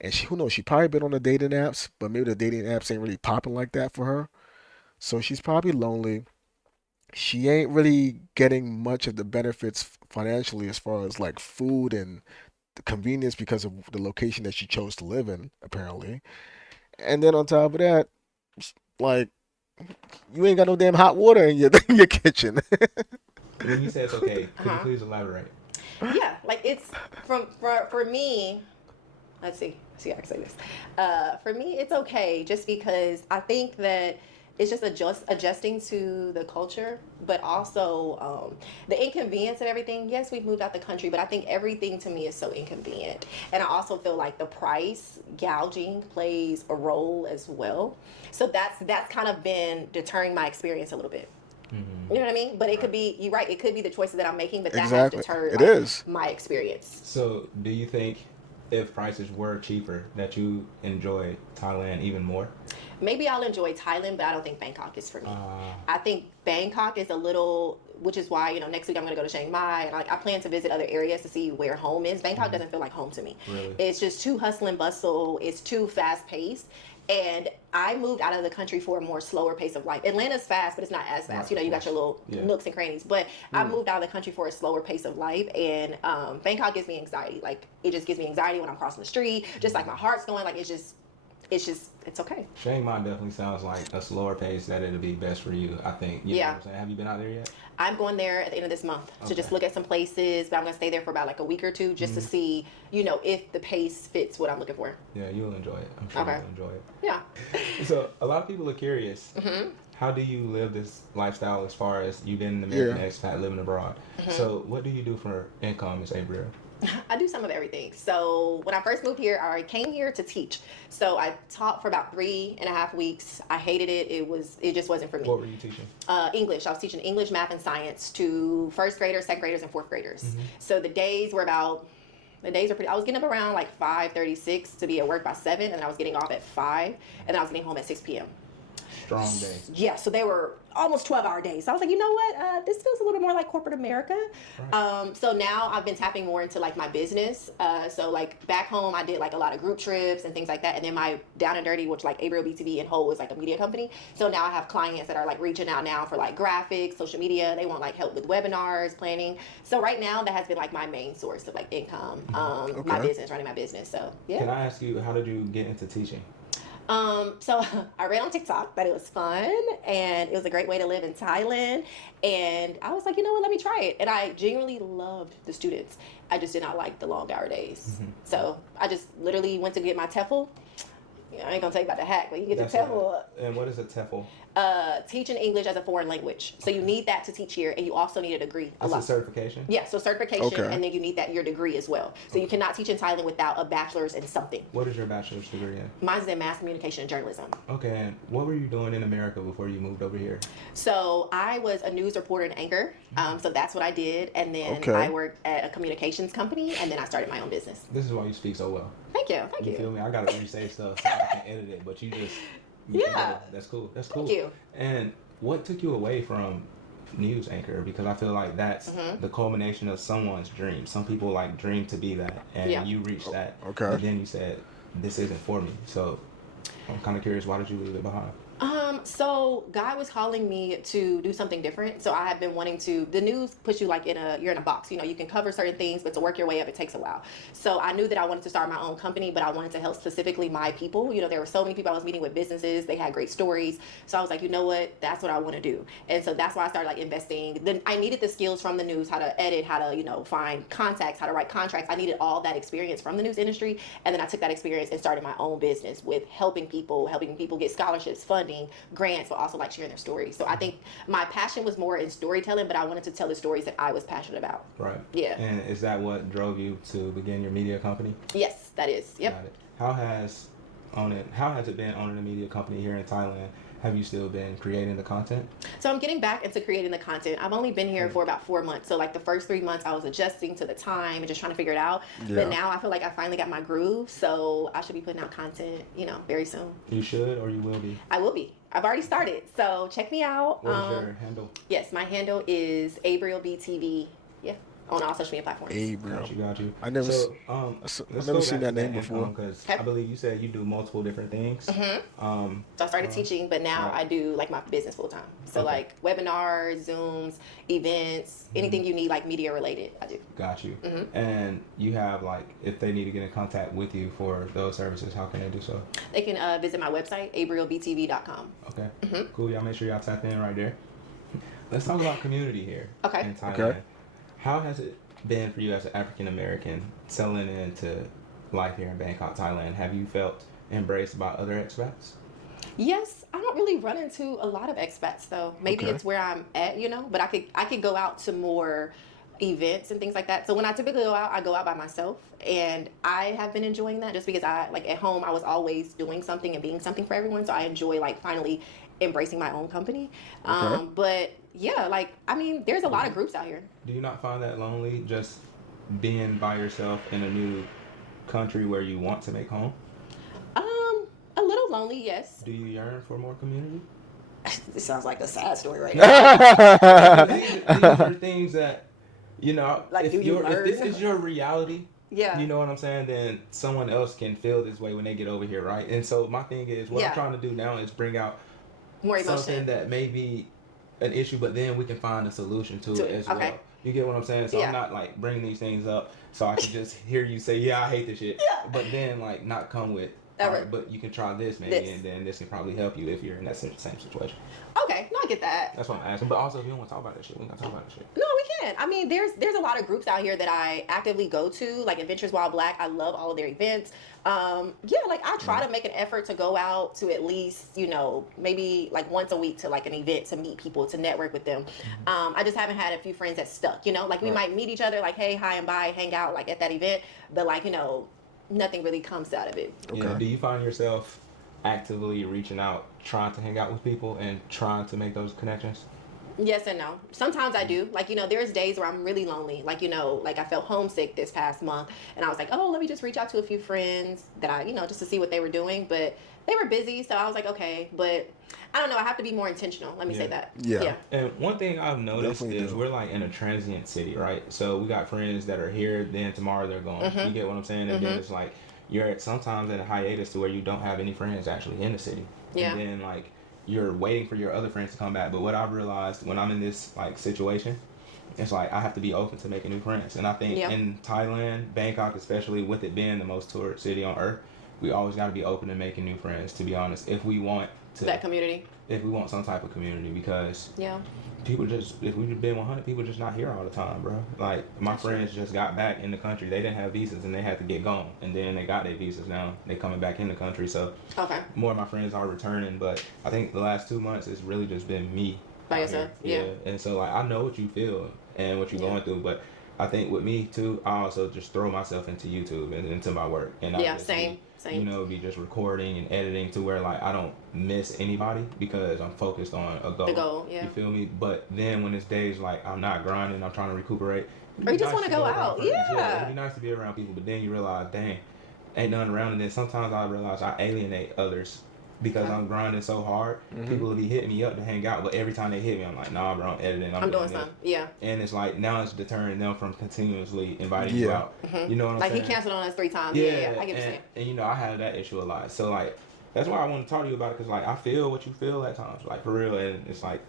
and who knows? She probably been on the dating apps, but maybe the dating apps ain't really popping like that for her. So she's probably lonely. She ain't really getting much of the benefits financially as far as like food and the convenience because of the location that she chose to live in, apparently. And then on top of that, like you ain't got no damn hot water in your in your kitchen. when you say it's okay, Uh could you huh. please elaborate? Yeah, like it's for me. Let's see. See how I can say this. For me, it's okay just because I think that it's just adjusting to the culture, but also the inconvenience of everything. Yes, we've moved out the country, but I think everything to me is so inconvenient, and I also feel like the price gouging plays a role as well. So that's kind of been deterring my experience a little bit. Mm-hmm. You know what I mean? But it could be you're right. It could be the choices that I'm making, but that has Exactly, deterred it like is. my experience. So, do you think if prices were cheaper that you enjoy Thailand even more? Maybe I'll enjoy Thailand, but I don't think Bangkok is for me. Uh, I think Bangkok is a little, which is why next week I'm gonna go to Chiang Mai, and I plan to visit other areas to see where home is. Bangkok mhm, doesn't feel like home to me. really? It's just too hustle and bustle. It's too fast paced. And I moved out of the country for a more slower pace of life. Atlanta's fast, but it's not as Right, fast. of You got your course. little Yeah. nooks and crannies. But I Hmm. moved out of the country for a slower pace of life, and Bangkok gives me anxiety. Like it just gives me anxiety when I'm crossing the street. Just like my Mm. heart's going. Like it's just it's okay. Chiang Mai definitely sounds like a slower pace that it'll be best for you, I think. You know what I'm saying? Have you been out there yet? I'm going there at the end of this month to just look at some places, but I'm going to stay there for about like a week or two just to see, if the pace fits what I'm looking for. Yeah, you'll enjoy it. I'm sure you'll enjoy it. Yeah. So a lot of people are curious. How do you live this lifestyle as far as you've been an American expat living abroad? So what do you do for income, Miss Abriel? I do some of everything. So when I first moved here, I came here to teach. So I taught for about 3.5 weeks. I hated it. It just wasn't for me. What were you teaching? English. I was teaching English, math, and science to first graders, second graders, and fourth graders. So the days were pretty. I was getting up around like 5:36 to be at work by 7, and then I was getting off at 5, and then I was getting home at 6 p.m. Strong day. Yeah, so they were almost 12-hour days. So I was like, you know what? This feels a little bit more like corporate America. Right. So now I've been tapping more into like my business. So like back home, I did like a lot of group trips and things like that. And then my Down and Dirty, which like Abriel BTV and Whole is like a media company. So now I have clients that are like reaching out now for like graphics, social media. They want like help with webinars, planning. So right now that has been like my main source of like income, my business, running my business. So yeah. Can I ask you, how did you get into teaching? So I read on TikTok that it was fun and it was a great way to live in Thailand. And I was like, you know what, let me try it. And I genuinely loved the students. I just did not like the long hour days. So I just literally went to get my TEFL. I ain't gonna tell you about the hack, but you get the TEFL. And what is a TEFL? Teaching English as a foreign language. So you need that to teach here, and you also need a degree. That's a certification? Yeah, so certification, and then you need your degree as well. So you cannot teach in Thailand without a bachelor's in something. What is your bachelor's degree in? Mine's in mass communication and journalism. Okay, and what were you doing in America before you moved over here? So I was a news reporter and anchor. So that's what I did, and then I worked at a communications company, and then I started my own business. This is why you speak so well. Thank you. You feel me? I gotta re-say stuff so I can edit it, but you just that's cool. That's cool. Thank you. And what took you away from news anchor? Because I feel like that's the culmination of someone's dream. Some people like dream to be that, and you reached that. Okay. And then you said, "This isn't for me." So I'm kind of curious, why did you leave it behind? So God was calling me to do something different. So I have been wanting to, the news puts you like you're in a box, you can cover certain things, but to work your way up, it takes a while. So I knew that I wanted to start my own company, but I wanted to help specifically my people. There were so many people I was meeting with businesses. They had great stories. So I was like, you know what, that's what I want to do. And so that's why I started like investing. Then I needed the skills from the news, how to edit, how to, find contacts, how to write contracts. I needed all that experience from the news industry. And then I took that experience and started my own business with helping people get scholarships, funding, grants, but also like sharing their stories. So I think my passion was more in storytelling, but I wanted to tell the stories that I was passionate about. Right. Yeah. And is that what drove you to begin your media company? Yes, that is. Yep. Got it. How has it been owning a media company here in Thailand? Have you still been creating the content? So I'm getting back into creating the content. I've only been here for about 4 months. So like the first 3 months I was adjusting to the time and just trying to figure it out. Yeah. But now I feel like I finally got my groove. So I should be putting out content, very soon. You should, or you will be? I will be. I've already started. So check me out. What is your handle? Yes, my handle is Abriel BTV. Yeah. On all social media platforms. Abriel. Got you. I never, I've never seen that name before. Because I believe you said you do multiple different things. So I started teaching, but now I do like my business full time. So like webinars, Zooms, events, anything you need like media related, I do. Got you. And you have like, if they need to get in contact with you for those services, how can they do so? They can visit my website, abrielbtv.com. Okay. Cool. Y'all make sure y'all tap in right there. Let's talk about community here in Thailand. Okay. How has it been for you as an African American settling into life here in Bangkok, Thailand? Have you felt embraced by other expats? Yes, I don't really run into a lot of expats though. Maybe it's where I'm at, but I could go out to more events and things like that. So when I typically go out, I go out by myself, and I have been enjoying that just because I like at home I was always doing something and being something for everyone. So I enjoy like finally embracing my own company. But yeah, there's a lot of groups out here. Do you not find that lonely just being by yourself in a new country where you want to make home? A little lonely, yes. Do you yearn for more community? This sounds like a sad story right now. These are things that, like, if this is your reality, yeah, you know what I'm saying, then someone else can feel this way when they get over here, right? And so my thing is, what I'm trying to do now is bring out more emotion. Something that may be an issue, but then we can find a solution to it as well. You get what I'm saying? So I'm not like bringing these things up so I can just hear you say, yeah, I hate this shit. Yeah. But then like not come with all right, but you can try this maybe, and then this can probably help you if you're in that same situation. Okay, no, I get that. That's what I'm asking. But also, if you don't want to talk about that shit, we can talk about that shit. No, we can. I mean, there's a lot of groups out here that I actively go to, like Adventures While Black. I love all of their events. Yeah, like I try to make an effort to go out to at least, you know, maybe like once a week to like an event to meet people, to network with them. I just haven't had a few friends that stuck, you know, like we might meet each other, like, hey, hi and bye, hang out like at that event, but like, you know, nothing really comes out of it. Okay. Yeah. Do you find yourself actively reaching out, trying to hang out with people and trying to make those connections? Yes and no. Sometimes I do. Like, you know, there's days where I'm really lonely. Like, you know, like I felt homesick this past month and I was like, oh, let me just reach out to a few friends that I, you know, just to see what they were doing. But they were busy. So I was like, okay. But I don't know. I have to be more intentional. Let me say that. Yeah. And one thing I've noticed is we're like in a transient city, right? So we got friends that are here, then tomorrow they're gone. You get what I'm saying? And then it's like you're sometimes in a hiatus to where you don't have any friends actually in the city. Yeah. And then like you're waiting for your other friends to come back. But what I've realized when I'm in this like situation, it's like I have to be open to making new friends. And I think in Thailand, Bangkok especially, with it being the most toured city on earth, we always got to be open to making new friends, to be honest, if we want to that community, if we want some type of community, because people just, if we've been 100, people just not here all the time, bro. Like my friends just got back in the country. They didn't have visas and they had to get gone, and then they got their visas. Now they coming back in the country, so more of my friends are returning. But I think the last 2 months it's really just been me by yourself. Yeah. And so like I know what you feel and what you're going through, but I think with me too, I also just throw myself into YouTube and into my work, and I just same. You know, be just recording and editing to where like I don't miss anybody because I'm focused on a goal. The goal, yeah. You feel me? But then when it's days like I'm not grinding, I'm trying to recuperate. Or you just want to go out, It'd be nice to be around people, but then you realize, dang, ain't nothing around. And then sometimes I realize I alienate others because I'm grinding so hard. People will be hitting me up to hang out, but every time they hit me, I'm like, nah, bro, I'm editing. I'm doing something. Yeah. And it's like now it's deterring them from continuously inviting you out. You know what I'm saying? Like he canceled on us 3 times. Yeah, I get what you're saying. And you know, I have that issue a lot. So like, that's why I want to talk to you about it, because like I feel what you feel at times, like for real. And it's like,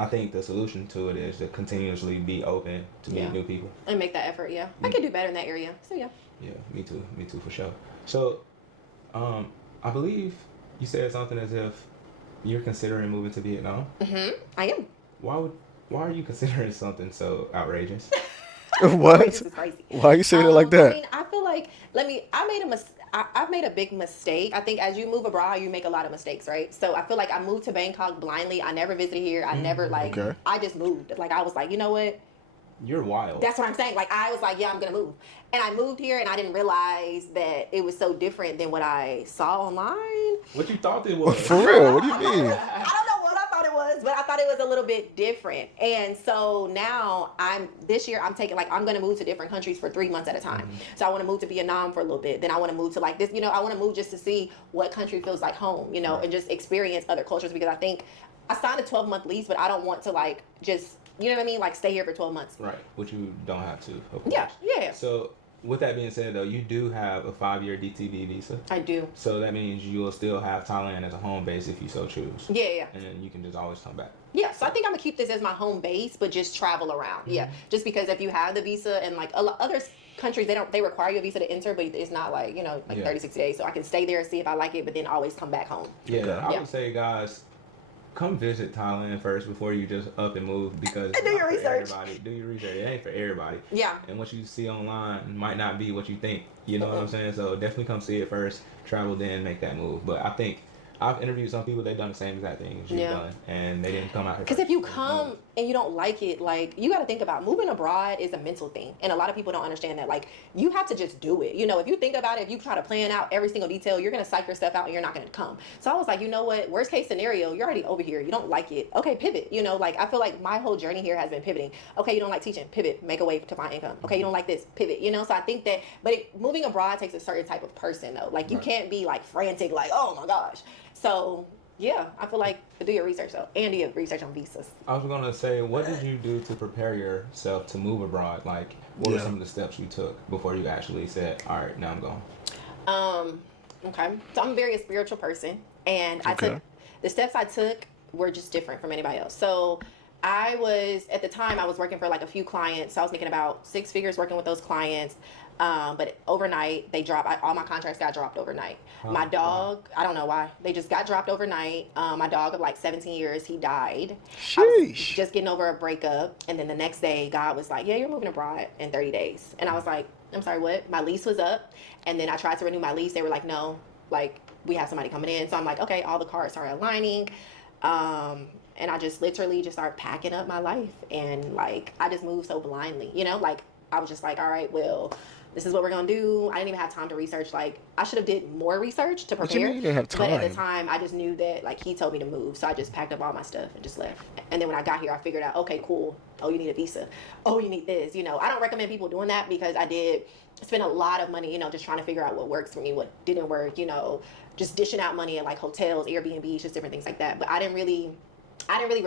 I think the solution to it is to continuously be open to meet new people and make that effort. Yeah, I could do better in that area. So yeah. Yeah, me too for sure. So, I believe you said something as if you're considering moving to Vietnam. I am. Why are you considering something so outrageous? What? This is crazy. Why are you saying it like that? I mean, I feel like I've made a big mistake. I think as you move abroad, you make a lot of mistakes, right? So I feel like I moved to Bangkok blindly. I never visited here. I never I just moved. Like I was like, you know what? You're wild. That's what I'm saying. Like I was like, yeah, I'm gonna move. And I moved here and I didn't realize that it was so different than what I saw online. What you thought it was? For real? What do you mean? I don't know what I thought it was, but I thought it was a little bit different. And so now this year I'm gonna move to different countries for 3 months at a time. So I want to move to Vietnam for a little bit. Then I want to move to like this, you know, I want to move just to see what country feels like home, you know, and just experience other cultures, because I think I signed a 12-month lease, but I don't want to like just, you know what I mean? Like stay here for 12 months. Right. Which you don't have to, of course. Yeah. So with that being said, though, you do have a 5-year DTV visa. I do. So that means you will still have Thailand as a home base if you so choose. Yeah. And then you can just always come back. Yeah, so I think I'm gonna keep this as my home base, but just travel around. Yeah, just because if you have the visa, and like other countries, they require you a visa to enter, but it's not like, you know, like 30, 60 days. So I can stay there and see if I like it, but then always come back home. Yeah, I would say, guys, come visit Thailand first before you just up and move, because do your research. Do your research. It ain't for everybody. Yeah. And what you see online might not be what you think. You know what I'm saying? So definitely come see it first, travel, then make that move. But I think I've interviewed some people, they've done the same exact thing as you've done, and they didn't come out here. Because if you come and you don't like it, like, you got to think about moving abroad is a mental thing. And a lot of people don't understand that. Like, you have to just do it. You know, if you think about it, if you try to plan out every single detail, you're going to psych yourself out and you're not going to come. So I was like, you know what? Worst case scenario, you're already over here. You don't like it. Okay, pivot. You know, like, I feel like my whole journey here has been pivoting. Okay, you don't like teaching. Pivot. Make a way to find income. Okay, you don't like this. Pivot. You know, so I think that, but moving abroad takes a certain type of person, though. Like, you can't be, like, frantic, like, oh, my gosh. So yeah, I feel like do your research though, and do your research on visas. I was gonna say, what did you do to prepare yourself to move abroad? Like, what were some of the steps you took before you actually said, "All right, now I'm going"? Okay. So I'm a very spiritual person, and I took the steps I took were just different from anybody else. So I was at the time I was working for like a few clients, so I was making about six figures working with those clients. But overnight they dropped. All my contracts got dropped overnight. My Oh, wow. dog, I don't know why they just got dropped overnight. My dog of like 17 years, he died. I was Sheesh. just getting over a breakup, and then the next day God was like, "Yeah, you're moving abroad in 30 days," and I was like, "I'm sorry, what?" My lease was up, and then I tried to renew my lease. They were like, "No, like we have somebody coming in." So I'm like, "Okay," all the cards are aligning. And I just literally just started packing up my life, and like I just moved so blindly, like I was just like, all right, well, this is what we're gonna do. I didn't even have time to research. Like I should have did more research to What you mean prepare, you didn't have but at the time? time I just knew that like he told me to move, so I just packed up all my stuff and just left. And then when I got here, I figured out, okay, cool. Oh, you need a visa. Oh, you need this. I don't recommend people doing that because I did spend a lot of money, just trying to figure out what works for me, what didn't work, just dishing out money at like hotels, Airbnbs, just different things like that. But I didn't really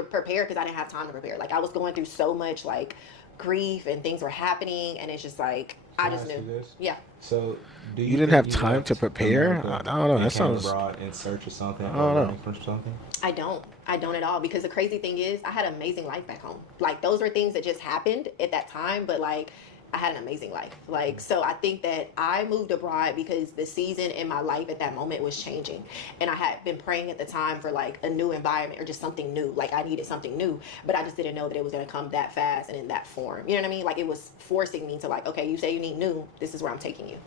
prepare because I didn't have time to prepare. Like I was going through so much like grief and things were happening, and it's just like I Can I just ask knew. you this? Yeah, So, do You you didn't think have you time to left prepare? I America don't know. and That came sounds. abroad in search of something I or don't know. learning from something? I don't. I don't at all because the crazy thing is I had an amazing life back home. Like those were things that just happened at that time, but like I had an amazing life. Like so I think that I moved abroad because the season in my life at that moment was changing. And I had been praying at the time for like a new environment or just something new. Like I needed something new, but I just didn't know that it was going to come that fast and in that form. You know what I mean? Like it was forcing me to like, okay, you say you need new, this is where I'm taking you.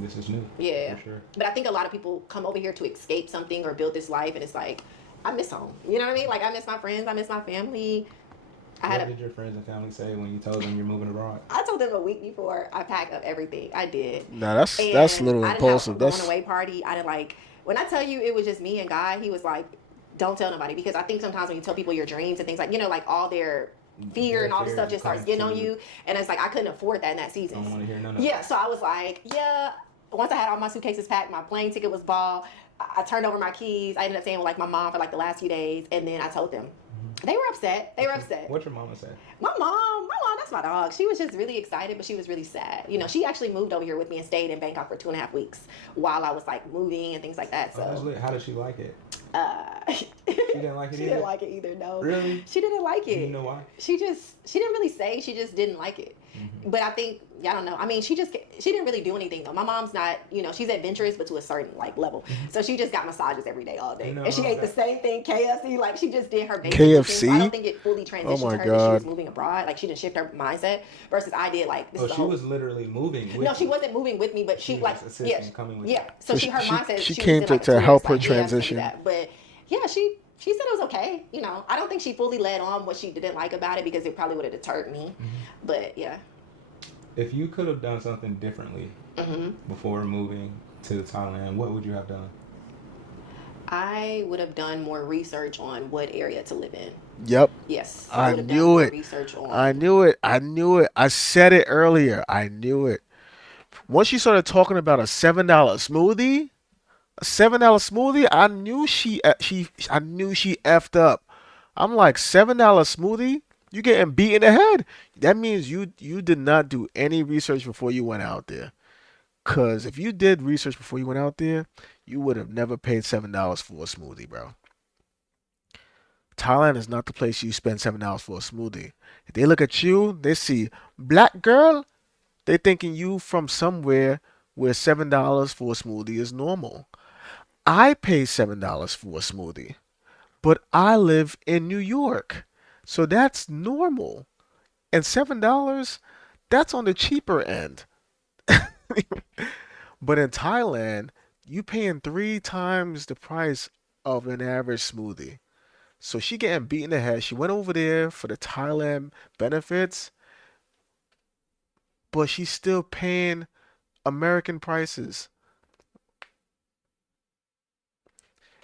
This is new, Yeah. for sure. But I think a lot of people come over here to escape something or build this life, and it's like, I miss home. You know what I mean? Like, I miss my friends, I miss my family. I had What a, did your friends and family say when you told them you're moving abroad? I told them a week before I packed up everything. I did. Nah, that's a And little I didn't have a impulsive. going That's away party. I didn't like, when I tell you it was just me and God, he was like, don't tell nobody. Because I think sometimes when you tell people your dreams and things like, like all their fear Their and all this stuff fears just starts come getting to on you. you. And it's like, I couldn't afford that in that season. Don't want to hear none of it. Yeah, so I was like, yeah. Once I had all my suitcases packed, my plane ticket was bought. I turned over my keys. I ended up staying with like my mom for like the last few days, and then I told them. They were upset. They were upset. What your mama said? My mom, that's my dog. She was just really excited, but she was really sad. She actually moved over here with me and stayed in Bangkok for 2.5 weeks while I was like moving and things like that. So, Honestly, how did she like it? she She didn't like it either? didn't like it either. No, Really? she didn't like Do you it. know why? She didn't really say. She just didn't like it. But I think I don't know. I mean, she didn't really do anything though. My mom's not, she's adventurous, but to a certain like level. So she just got massages every day, all day, You know, and she ate the same thing, KFC. Like she just did her basic routine. So I KFC. don't think it fully Oh transitioned my to her that she was God. moving abroad. Like she didn't shift her mindset. Versus I did. Like this Oh, is the she whole. was literally moving with No, she you. wasn't moving with me, but She she was like just assisting, yeah, coming with you. yeah. So So she her mindset she she was just came in like a to twist, help her like yeah, I'm just gonna do transition. that. But yeah, she said it was okay. I don't think she fully led on what she didn't like about it because it probably would have deterred me. But yeah. If you could have done something differently before moving to Thailand, what would you have done? I would have done more research on what area to live in. Yep. Yes, I I would have done knew more it. research I on. knew it. I knew it. I said it earlier. I knew it. Once she started talking about a $7 smoothie, I knew I knew she effed up. I'm like, $7 smoothie? You getting beat in the head? That means you did not do any research before you went out there. Cause if you did research before you went out there, you would have never paid $7 for a smoothie, bro. Thailand is not the place you spend $7 for a smoothie. If they look at you, they see black girl, they thinking you from somewhere where $7 for a smoothie is normal. I pay $7 for a smoothie, but I live in New York. So that's normal. And $7, that's on the cheaper end. But in Thailand, you paying 3 times the price of an average smoothie. So she getting beat in the head. She went over there for the Thailand benefits, but she's still paying American prices.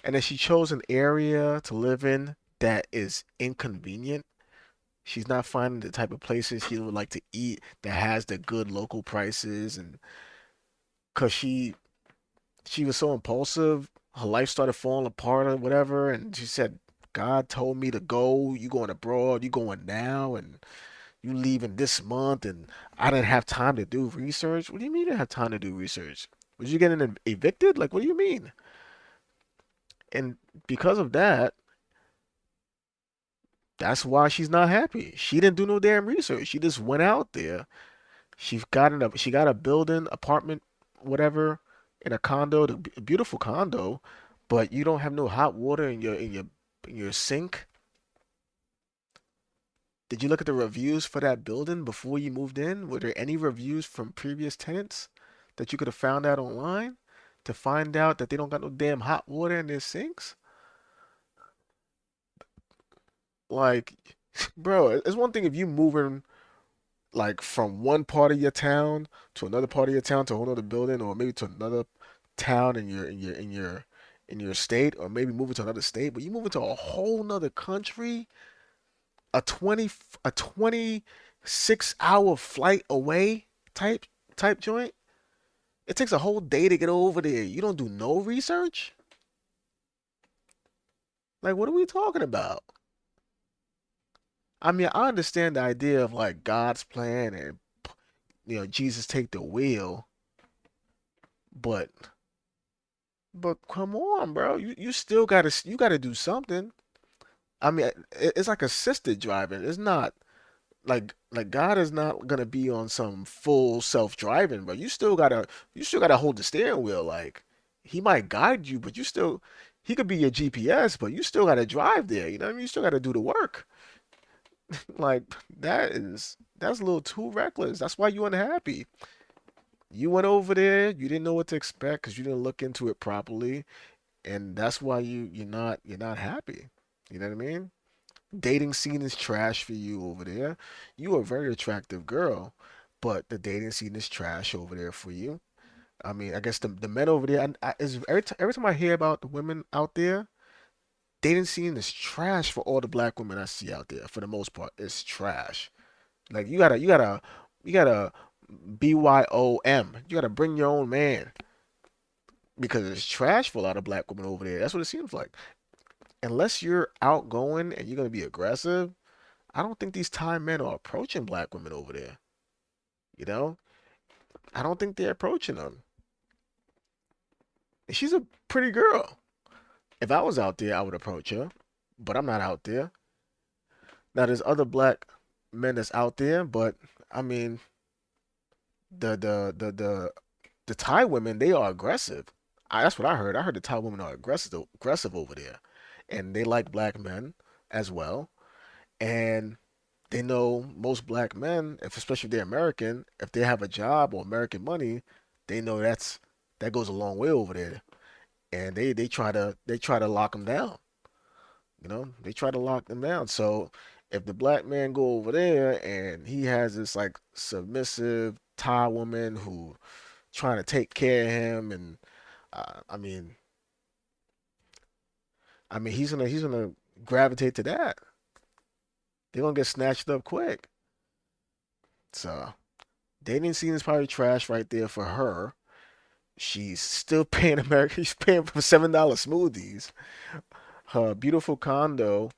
And then she chose an area to live in that is inconvenient. She's not finding the type of places she would like to eat that has the good local prices, and cause she was so impulsive, her life started falling apart or whatever, and she said, God told me to go, you going abroad, you going now, and you leaving this month, and I didn't have time to do research. What do you mean you didn't have time to do research? Was you getting evicted? Like, what do you mean? And because of that, That's why she's not happy. She didn't do no damn research. She just went out there. She got a building, apartment, whatever, in a condo, a beautiful condo, but you don't have no hot water in your sink. Did you look at the reviews for that building before you moved in? Were there any reviews from previous tenants that you could have found out online to find out that they don't got no damn hot water in their sinks? Like, bro, it's one thing if you moving like from one part of your town to another part of your town to a whole other building, or maybe to another town in your state, or maybe moving to another state, but you move into a whole nother country, a 20 a 26-hour flight away type joint. It takes a whole day to get over there. You don't do no research? Like, what are we talking about? I mean, I understand the idea of like God's plan and Jesus take the wheel, but come on, bro. You still gotta do something. I mean, it's like assisted driving. It's not like God is not gonna be on some full self-driving, but you still gotta hold the steering wheel. Like he might guide you, but he could be your GPS, but you still gotta drive there. You know what I mean? You still gotta do the work. Like that's a little too reckless. That's why you unhappy. You went over there, you didn't know what to expect because you didn't look into it properly, and that's why you're not happy. You know what I mean? Dating scene is trash for you over there. You are a very attractive girl, but the dating scene is trash over there for you. I mean, I guess the men over there, every time I hear about the women out there, dating scene is trash for all the black women I see out there. For the most part, it's trash. Like you gotta BYOM. You gotta bring your own man because it's trash for a lot of black women over there. That's what it seems like. Unless you're outgoing and you're gonna be aggressive, I don't think these Thai men are approaching black women over there. You know, I don't think they're approaching them. And she's a pretty girl. If I was out there, I would approach her, but I'm not out there. Now there's other black men that's out there, but I mean, the the the the the Thai women, they are aggressive. That's what I heard. I heard the Thai women are aggressive over there, and they like black men as well. And they know most black men, if especially if they're American, if they have a job or American money, they know that goes a long way over there. And they try to lock them down. You know, they try to lock them down. So if the black man go over there and he has this like submissive Thai woman who trying to take care of him, and uh, I mean, he's gonna gravitate to that. They're gonna get snatched up quick. So dating scene is probably trash right there for her. She's still paying America. She's paying for $7 smoothies. Her beautiful condo.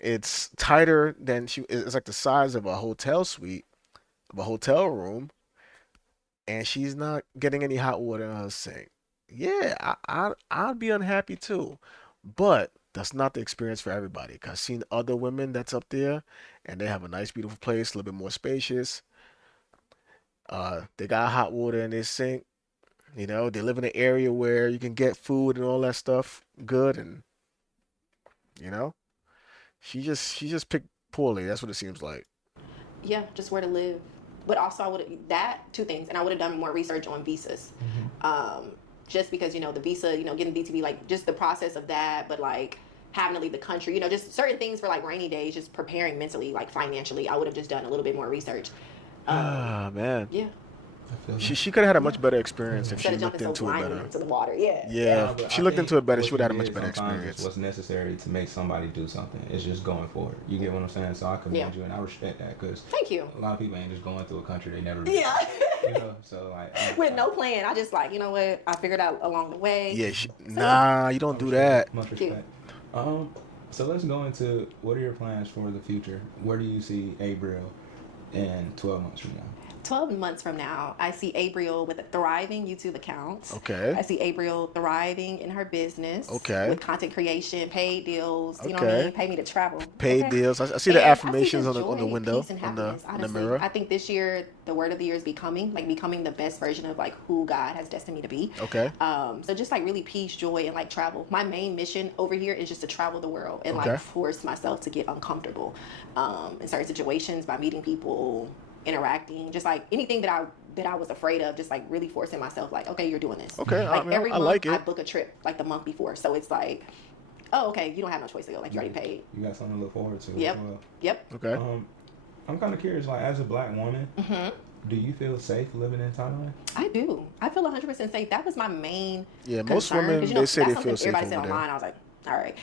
It's tighter than she. It's like the size of a hotel suite, of a hotel room, and she's not getting any hot water in her sink. Yeah, I'd be unhappy too, but that's not the experience for everybody. 'Cause I've seen other women that's up there, and they have a nice, beautiful place, a little bit more spacious. They got hot water in their sink. You know, they live in an area where you can get food and all that stuff good, and you know, she just picked poorly. That's what it seems like. Yeah, just where to live. But also, I would that two things, and I would have done more research on visas. Just because the visa, getting BTV, like just the process of that, but like having to leave the country, just certain things for like rainy days, just preparing mentally, like financially, I would have just done a little bit more research. Ah, man. Yeah, I feel She could have had a much better experience if instead she of looked jumping so into it blindly better. into the water. Yeah, Yeah, but if I she looked think into it better, she what would you have had a much did better sometimes is experience. what's necessary to make somebody do something. It's just going for it. You get what I'm saying? So I yeah. commend you, and I respect that because Thank you. a lot of people ain't just going through a country they never been. Yeah. You know, so like With no plan, I just like what I figured out along the way. Yeah, So yeah, nah, you I don't do respect that. that. Much thank you. respect. So let's go into what are your plans for the future? Where do you see Abriel in 12 months from now? 12 months from now, I see Abriel with a thriving YouTube account. Okay. I see Abriel thriving in her business Okay. with content creation, paid deals, you know what I Okay. mean? Pay me to travel. Paid Okay. deals. I see the And I see affirmations just on the joy, window peace, and on happiness, the honestly. mirror. I think this year, the word of the year is becoming, like becoming the best version of like who God has destined me to be. Okay. So just like really peace, joy, and like travel. My main mission over here is just to travel the world and like Okay. force myself to get uncomfortable in certain situations by meeting people, interacting, just like anything that I was afraid of, just like really forcing myself, like, okay, you're doing this. Okay. I Like mean, every I month like I it. book a trip like the month before. So it's like, oh, okay, you don't have no choice to go. Like you already paid. You got something to look forward to Yep. as well. Yep. Okay. I'm kind of curious, like, as a black woman, Hmm. do you feel safe living in Thailand? I do. I feel 100% safe. That was my main Yeah. Most concern because women they say that's they something feel safe everybody over said there. online. I was like, all right,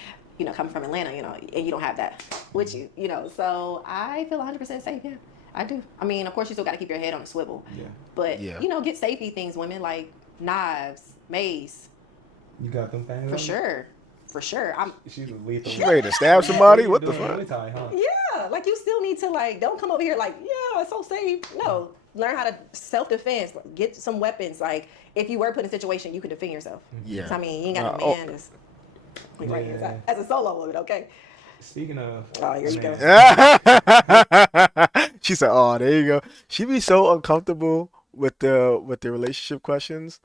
coming from Atlanta, and you don't have that with you. So I feel 100% safe. Yeah, I do. I mean, of course, you still got to keep your head on a swivel, Yeah. but Yeah. get safety things, women, like knives, mace, You got them things for on? sure, for sure. She's a lethal. She ready to stab somebody? What the Doing fuck? Muay Thai, huh? Yeah, like you still need to like don't come over here like it's so safe. No, learn how to self defense. Get some weapons. Like if you were put in a situation, you could defend yourself. Yeah. So, I mean, you ain't got no Oh. man that's like right here Yeah. as a solo woman. Okay. Speaking of, Oh, here you go. She said, "Oh, there you go." She be so uncomfortable with the relationship questions.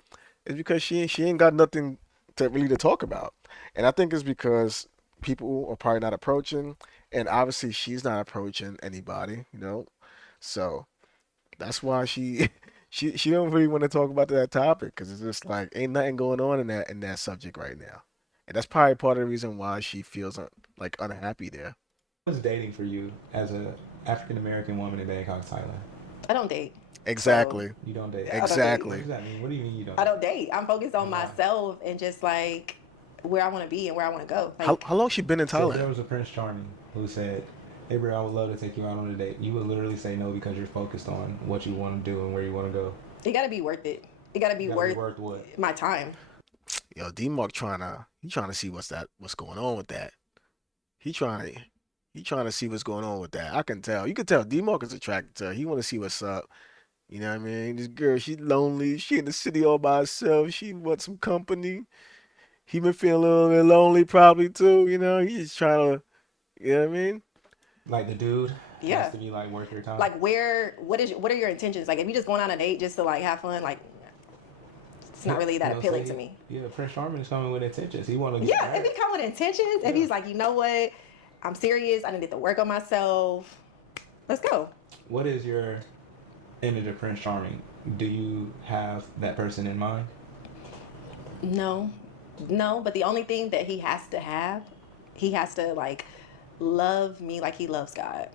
It's because she ain't got nothing to really to talk about, and I think it's because people are probably not approaching, and obviously she's not approaching anybody, So that's why she she don't really want to talk about that topic because it's just like ain't nothing going on in that subject right now, and that's probably part of the reason why she feels like unhappy there. what's dating for you as a African American woman in Bangkok, Thailand? I don't date. So Exactly. You don't date. I don't date. What Exactly. does that mean? What do you mean you don't? I don't date. I'm focused on Why? myself and just like where I want to be and where I want to go. How Like how long she been in So if there Thailand? was a Prince Charming who said, "Hey, bro, I would love to take you out on a date," you would literally say no because you're focused on what you want to do and where you want to go. it got to be worth it. It got to be You gotta be worth worth what? my time. Yo, D-Mark trying to see what's going on with that. He trying to he trying to see what's going on with that. I can tell. You can tell D-Mark is attracted to her. He want to see what's up. You know what I mean? This girl, she's lonely. She in the city all by herself. She wants some company. He been feeling a little bit lonely probably too. He's just trying to. You know what I mean? Like the dude has Yeah. to be like worth your time. Like what are your intentions? Like if you just going on a date just to like have fun, like it's not really that appealing to me. Yeah, Prince Charming is coming with intentions. He want to get Yeah, if married. he come with intentions, if he's like, you know what, I'm serious, I need to work on myself. Let's go. What is your image of Prince Charming? Do you have that person in mind? No. No, but the only thing that he has to have, he has to like love me like he loves God.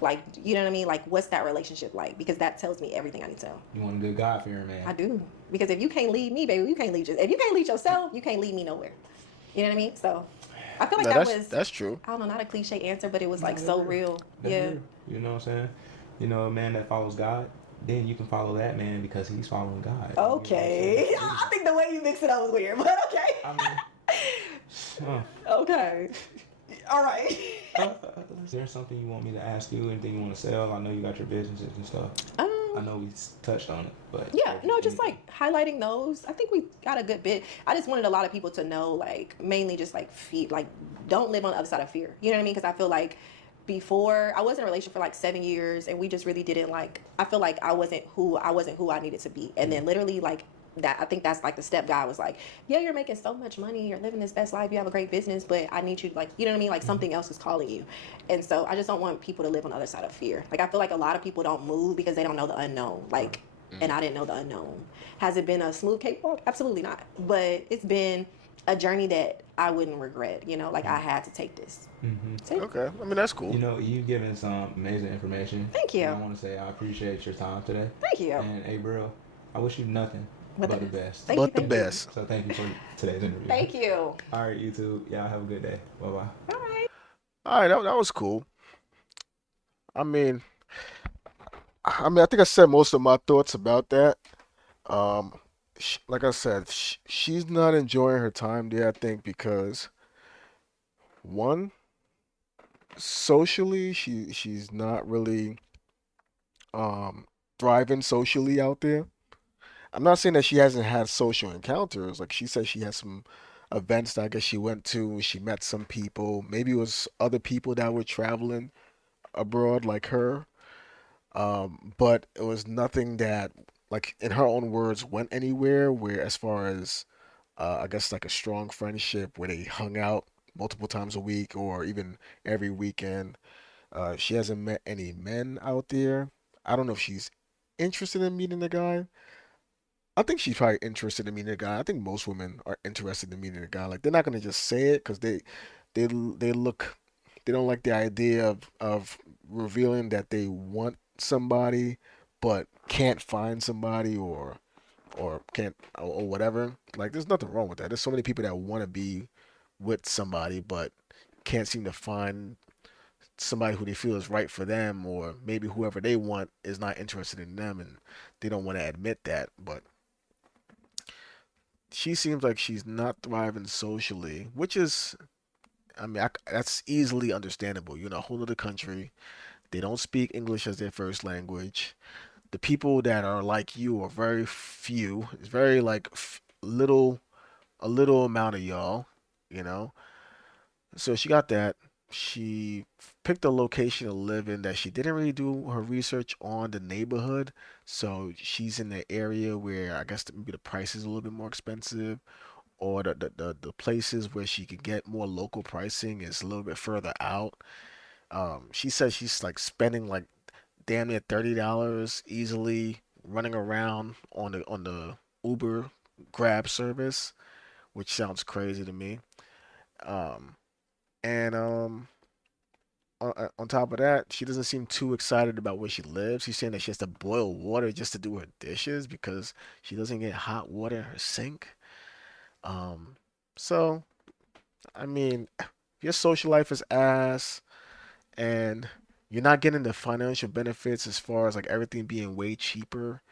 Like, you know what I mean? Like, what's that relationship like? Because that tells me everything I need to know. You want a good God-fearing man. I do. Because if you can't lead me, baby, you can't lead if you can't lead yourself, you can't lead me nowhere. You know what I mean? So I feel like No, that that's was that's true. I don't know, not a cliche answer, but it was like No, so that's real. That's Yeah. real. You know what I'm saying? You know, a man that follows God, then you can follow that man because he's following God. You know what I'm Okay. saying? I think the way you mix it up was weird, but okay. I mean, Okay. All right. is there something you want me to ask you? Anything you want to sell? I know you got your businesses and stuff. I know we touched on it, but Yeah, no, just like highlighting those. I think we got a good bit. I just wanted a lot of people to know, like, mainly just like like, don't live on the other side of fear. You know what I mean? Because I feel like before I was in a relationship for like 7 years, and we just really didn't like. I feel like I wasn't who I needed to be, and then literally like that. I think that's like the step God was like, yeah, you're making so much money, you're living this best life, you have a great business, but I need you to like, you know what I mean? Like something else is calling you, and so I just don't want people to live on the other side of fear. Like I feel like a lot of people don't move because they don't know the unknown. Like, and I didn't know the unknown. Has it been a smooth cakewalk? Absolutely not. But it's been a journey that I wouldn't regret. Like I had to take this. So, Okay. I mean, that's you cool. know, you've given some amazing information. Thank you. And I want to say I appreciate your time today. thank you. And hey, bro, I wish you nothing But but the- the best. Thank you, But the thank you. best. So thank you for today's interview. Thank you. All right, YouTube. Y'all have a good day. Bye bye. All right. All right, that was cool. I mean, I think I said most of my thoughts about that. Like I said, she's not enjoying her time there. I think because one, socially, she's not really um thriving socially out there. I'm not saying that she hasn't had social encounters. Like she said, she had some events that I guess she went to. She met some people. Maybe it was other people that were traveling abroad like her. But it was nothing that, like in her own words, went anywhere. Where as far as I guess like a strong friendship where they hung out multiple times a week or even every weekend. She hasn't met any men out there. I don't know if she's interested in meeting the guy. I think she's probably interested in meeting a guy. I think most women are interested in meeting a guy. Like they're not gonna just say it because they look they don't like the idea of revealing that they want somebody but can't find somebody or can't or whatever. Like there's nothing wrong with that. There's so many people that want to be with somebody but can't seem to find somebody who they feel is right for them, or maybe whoever they want is not interested in them and they don't want to admit that. But she seems like she's not thriving socially, which is, I mean, that's easily understandable. You're in a whole other country. They don't speak English as their first language. The people that are like you are very few. It's very like a little amount of y'all, you know. So she got that. She picked a location to live in that she didn't really do her research on the neighborhood. So she's in the area where I guess maybe the price is a little bit more expensive, or the places where she could get more local pricing is a little bit further out. She says she's like spending like damn near $30 easily running around on the Uber Grab service, which sounds crazy to me. Um, and on top of that, she doesn't seem too excited about where she lives. She's saying that she has to boil water just to do her dishes because she doesn't get hot water in her sink. Um, so I mean, your social life is ass, and you're not getting the financial benefits as far as like everything being way cheaper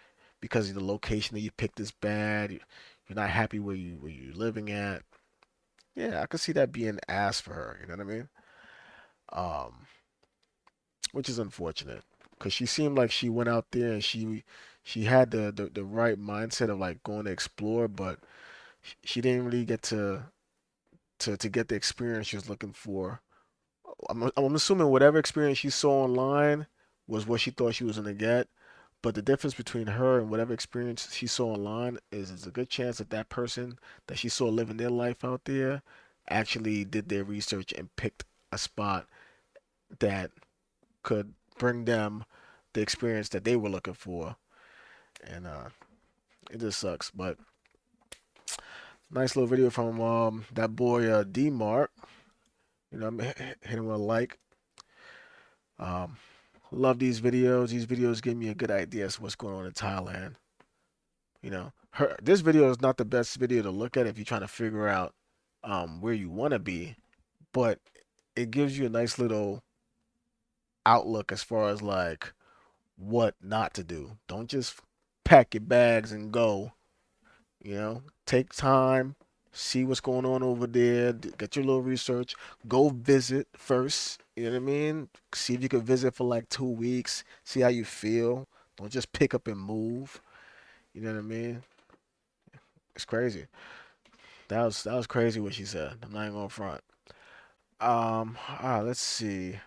because the location that you picked is bad. You're not happy where you're living at. Yeah, I could see that being ass for her. You know what I mean? Um, which is unfortunate because she seemed like she went out there and she had the right mindset of like going to explore, but she didn't really get to get the experience she was looking for. I'm assuming whatever experience she saw online was what she thought she was gonna get. But the difference between her and whatever experience she saw online is there's a good chance that that person that she saw living their life out there actually did their research and picked a spot that could bring them the experience that they were looking for. And it just sucks. But nice little video from that boy D Mark. You know, I'm hitting with a like. Um, love these videos. These videos give me a good idea of what's going on in Thailand. You know, this video is not the best video to look at if you're trying to figure out where you want to be, but it gives you a nice little outlook as far as like what not to do. Don't just pack your bags and go. You know, take time, see what's going on over there, get your little research, go visit first. You know what I mean? See if you can visit for like 2 weeks, see how you feel. Don't just pick up and move. You know what I mean? It's crazy. That was crazy what she said. I'm not even gonna front. Let's see.